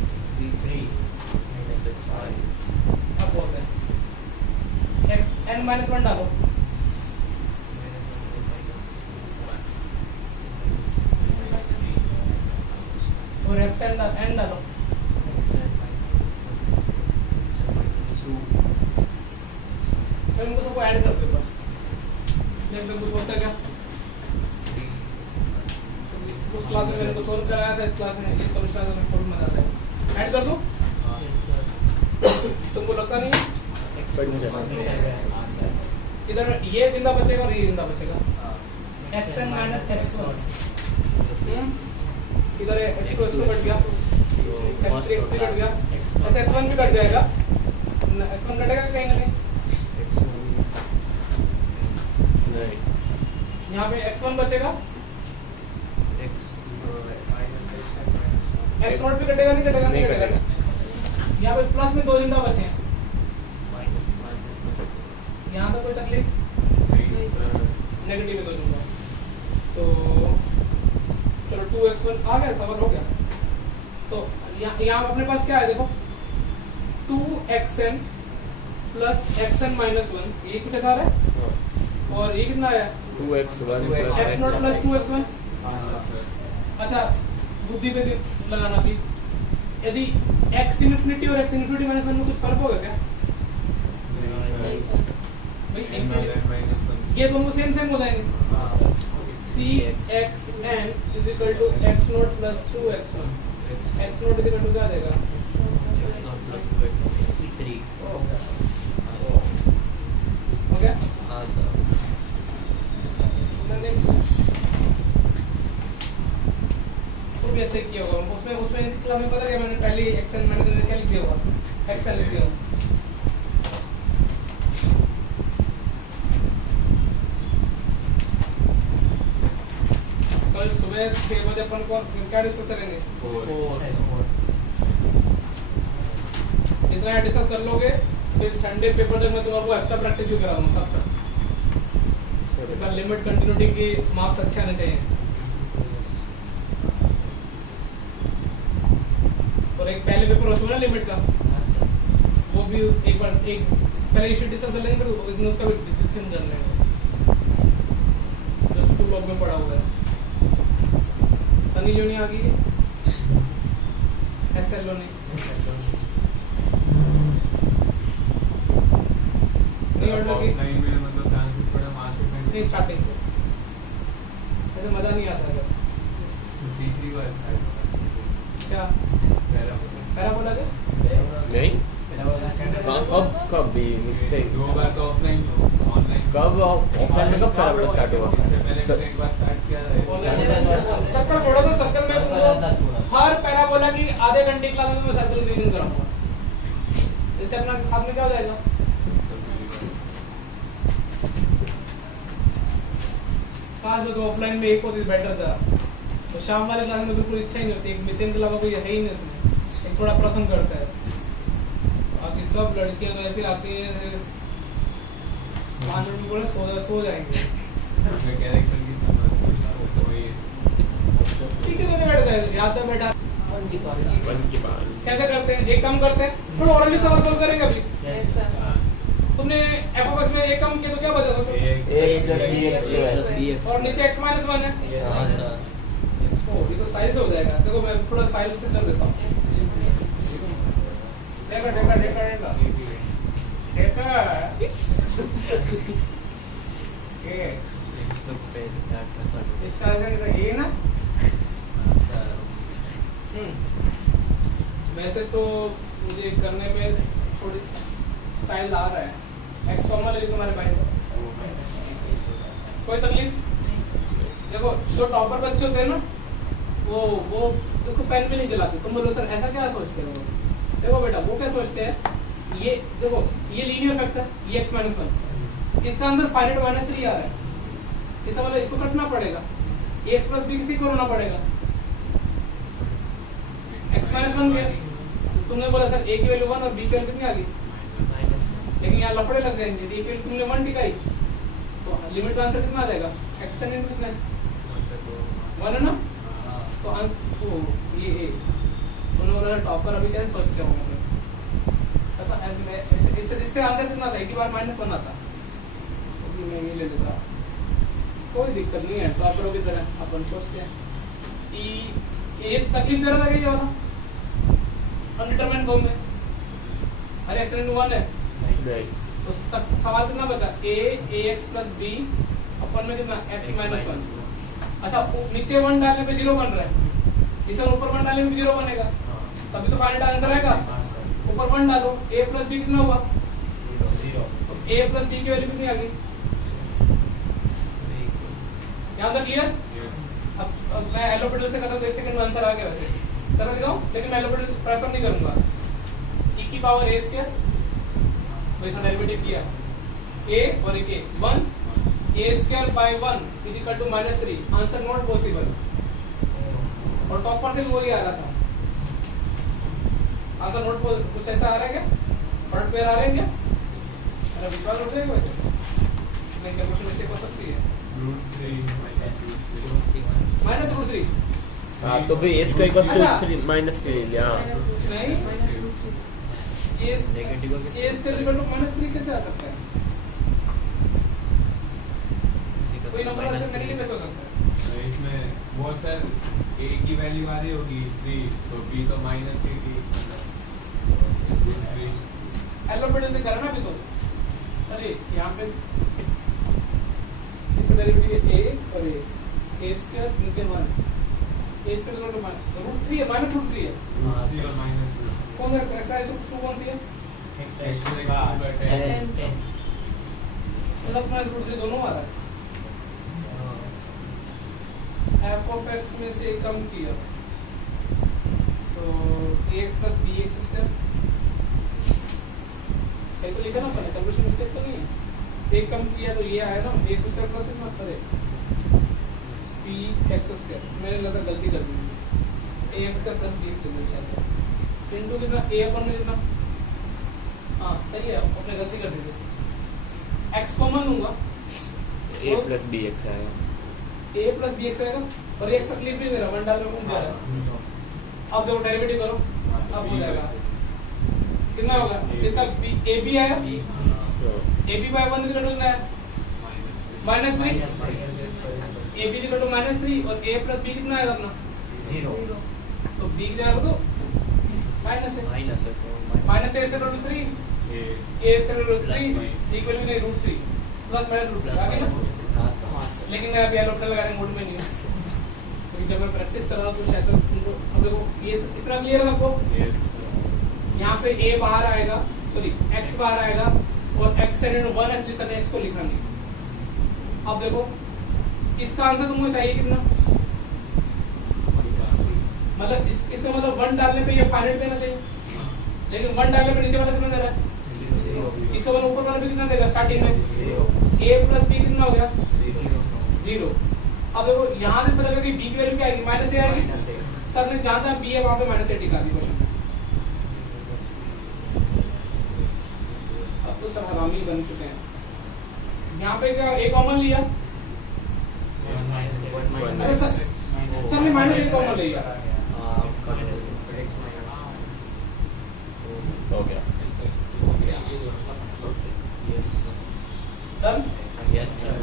x3 minus x5 अब बोलते हैं xn माइनस 1 डालो, और एक्स एन डालो, फिर इनको सबको ऐड कर दो ऊपर। लेकिन कुछ होता है क्या? उस क्लास में मैंने तो सोल्व कराया था, इस क्लास में ये सॉल्यूशन में सोल्व में आता है। ऐड कर दो, तुमको लगता नहीं है? इधर ये जिंदा बचेगा और ये जिंदा बचेगा, xn माइनस x1। इधर x2 कट गया, x3 कट गया, ऐसे x1 भी कट जाएगा, x1 कटेगा कहीं ना कहीं, यहाँ पे x1 बचेगा, x0 भी कटेगा, नहीं कटेगा, नहीं कटेगा। यहाँ पे प्लस में 2 जिंदा बचे हैं, यहाँ तो कोई तकलीफ, नेगेटिव में 2 जिंदा, तो चलो 2x1 आ गया, सवाल हो गया। तो यहाँ अपने पास क्या है देखो, 2xn प्लस xn माइनस 1, ये कुछ ऐसा है, और ये कितना है? 2x1 x0 plus 2x1। अच्छा, बुद्धि पे लगाना प्लीज, यदि x इन्फिनिटी और x इन्फिनिटी माइनस 1 में कुछ फर्क होगा क्या? भाई ये दोनों सेम हो जाएंगे। Cxn is equal to x0 plus 2x1, x0 is equal to क्या देगा? हो गया? तो भी ऐसे किया होगा, उसमें हमें पता है, मैंने पहले xn मैंने क्या लिख दिया होगा, xn लिख दिया होगा। कल सुबह 6 बजे अपन को क्या डिस्कस करेंगे? इतना डिस्कस कर लोगे, फिर संडे पेपर तक मैं तुम्हारे को एक्स्ट्रा प्रैक्टिस भी करा दूंगा। तब तक इसका लिमिट कंटिन्यूटी के मार्क्स अच्छे आने चाहिए। और एक पहले पेपर हो चुका ना लिमिट का, वो भी एक पहले इशू डिस्कस कर लेंगे, फिर उसका भी डिस्कशन कर लेंगे जो स्कूल लॉग में पढ़ा हुआ है। सनी जो नहीं आ गई, एसएल लो नहीं ऑर्डर की नहीं, स्टार्टिंग से ऐसे मजा नहीं आता है। तीसरी बार क्या पैराबोला के नहीं, कब भी मिस्टेक, 2 बार तो ऑफलाइन, ऑनलाइन कब ऑफलाइन में कब पैराबोला स्टार्ट हुआ? इससे पहले तो एक बार स्टार्ट किया था। सर्कल छोड़ो तो सर्कल में तुमको हर पैराबोला की आधे घंटे क्लास में मैं सर्कल रीडिंग कराऊंगा, इससे अपना साथ में क्या हो जाएगा? काश तो ऑफलाइन में एक होती बेटर था, तो शाम वाले क्लास में बिल्कुल इच्छा ही नहीं होती, एक नितिन के अलावा कोई है ही नहीं इसमें, एक थोड़ा प्रथम करता है, बाकी सब लड़कियां तो ऐसी आती हैं 5 मिनट बोले सो जाएंगे। कैरेक्टर की तो वही है। ठीक है, तो बैठा है याद है बेटा, कैसे करते हैं? एक काम करते हैं, थोड़ा और भी सवाल सॉल्व करेंगे अभी। तुमने f(x) में एक काम किया तो क्या बचा था? और नीचे x माइनस 1 है, ये तो साइज से हो जाएगा। देखो मैं थोड़ा साइज से कर देता हूँ, देखा ये ना। वैसे तो मुझे करने में थोड़ी स्टाइल आ रहा है, एक्स कॉमन ले तुम्हारे भाई को, कोई तकलीफ? देखो जो टॉपर बच्चे होते हैं ना, वो देखो पेन भी नहीं चलाते, तुम बोलो सर ऐसा क्या सोचते हो? देखो बेटा वो क्या सोचते हैं, ये देखो ये लीनियर फैक्टर, ये x माइनस 1, इसका आंसर फाइनाइट माइनस 3 आ रहा है, इसका मतलब इसको कटना पड़ेगा, ये x प्लस बी किसी को होना पड़ेगा, x माइनस 1 गया, तो तुमने बोला सर a की वैल्यू 1 और b की वैल्यू कितनी आ गई, लेकिन यहाँ लफड़े लग जाएंगे, a की वैल्यू तुमने 1 टिकाई, तो लिमिट का आंसर कितना आ जाएगा? x n कितना है? 1 है ना, तो आंसर ये a उन्होंने बोला टॉपर अभी कैसे सोचते होंगे, इससे आंसर कितना था? एक बार -1 आता, तो मैं ये ले लेता, कोई दिक्कत नहीं है, टॉपरों की तरह अपन सोचते हैं। ये तकलीफ दे रहा था कि ये वाला अनडिटरमाइंड फॉर्म में, अरे x into 1 है नहीं तो सवाल कितना बचा ax plus b अपन में कितना x minus 1। अच्छा नीचे 1 डालने पे 0 बन रहा है, इसे ऊपर 1 डालने पे 0 बनेगा, तभी तो फाइनल आंसर आएगा। ऊपर 1 डालो, a plus b कितना हुआ, तो a plus b की वैल्यू कितनी आ गई, यहाँ तक क्लियर। अब मैं एलोपेडल से करता हूँ, 1 सेकंड में आंसर आ गया वैसे कर दिखाऊं, लेकिन मैं एलोपेडल प्रेफर नहीं करूंगा। e की पावर a स्क्वायर, तो इसका डेरिवेटिव किया a और एक a 1 a square by 1 is equal to -3, answer not possible. और टॉप पर से भी वही आ रहा था, आंसर नॉट कुछ ऐसा आ रहा है क्या, फ्रंट पेयर आ रहे हैं क्या, मेरा विश्वास उठ जाएगा वैसे, नहीं क्या क्वेश्चन मिस्टेक हो सकती है। -√3 हाँ तो भी इसका इक्वल टू 3 माइनस 3 लिया। नहीं ये इसका इक्वल टू -3 कैसे आ सकता है, कोई नंबर ऐसे नहीं कैसे हो सकता है। तो इसमें वो सर a की वैल्यू आ रही होगी 3, तो b तो -a की एलोपेडल से करना भी तो, अरे यहाँ पे इसका डेरिवेटिव a और a स्क्वायर नीचे 1 a स्क्वायर इक्वल टू √3 है, -√3 है, कौन सा एक्सरसाइज 2 कौन सी है, प्लस माइनस √3 दोनों आ रहा है। f of x में से कम किया तो ax plus bx स्क्वायर, सही तो लिखा ना मैंने, कैलकुलेशन मिस्टेक तो नहीं है। एक कम किया तो ये आया ना ax स्क्वायर प्लस कितना करे bx स्क्वायर, मैंने लगा गलती कर दी, ax का प्लस bx कर दिया शायद, इनटू कितना a अपन में कितना, हाँ सही है अपने गलती कर दी थी, x कॉमन लूंगा a प्लस बी एक्स आएगा, a प्लस बी एक्स आएगा और x तकलीफ नहीं दे रहा, 1 डाल में दे रहा। अब देखो डेरिवेटिव करो, अब हो जाएगा कितना होगा, इसका a b आएगा, a b by 1 equal to कितना है -3, a b इक्वल टू -3 और a प्लस b कितना आएगा अपना 0, तो b की जगह तो माइनस है, minus a equal to 3 a equal to 3 equal to √3 plus minus √3 आ गया ना। लेकिन मैं अभी एलोपेडल लगाने मोड में नहीं हूँ, क्योंकि जब मैं प्रैक्टिस कर रहा हूँ तो शायद तुमको, अब देखो ये इतना क्लियर है सबको, यहाँ पे a बाहर आएगा, सॉरी x बाहर आएगा और x into 1 इसलिए सर ने x को लिखा नहीं। अब देखो इसका आंसर तुमको चाहिए कितना, मतलब इसका मतलब 1 डालने पे ये फाइनाइट देना चाहिए, लेकिन 1 डालने पे नीचे वाला कितना दे रहा है, इसका वाला ऊपर वाला भी कितना देगा स्टार्टिंग में, a प्लस b कितना हो गया 0। अब देखो यहाँ से पता लगा कि b की वैल्यू क्या आएगी, -a आएगी, सर ने जहाँ जहाँ b है वहाँ पे -a टिका दी क्वेश्चन। अब तो सब हरामी बन चुके हैं, यहाँ पे क्या a कॉमन लिया, सर ने -a कॉमन ले लिया, हो गया done. yes sir,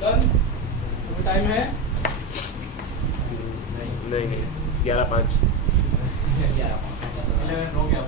done. Time है नहीं 11:05 11 हो गया।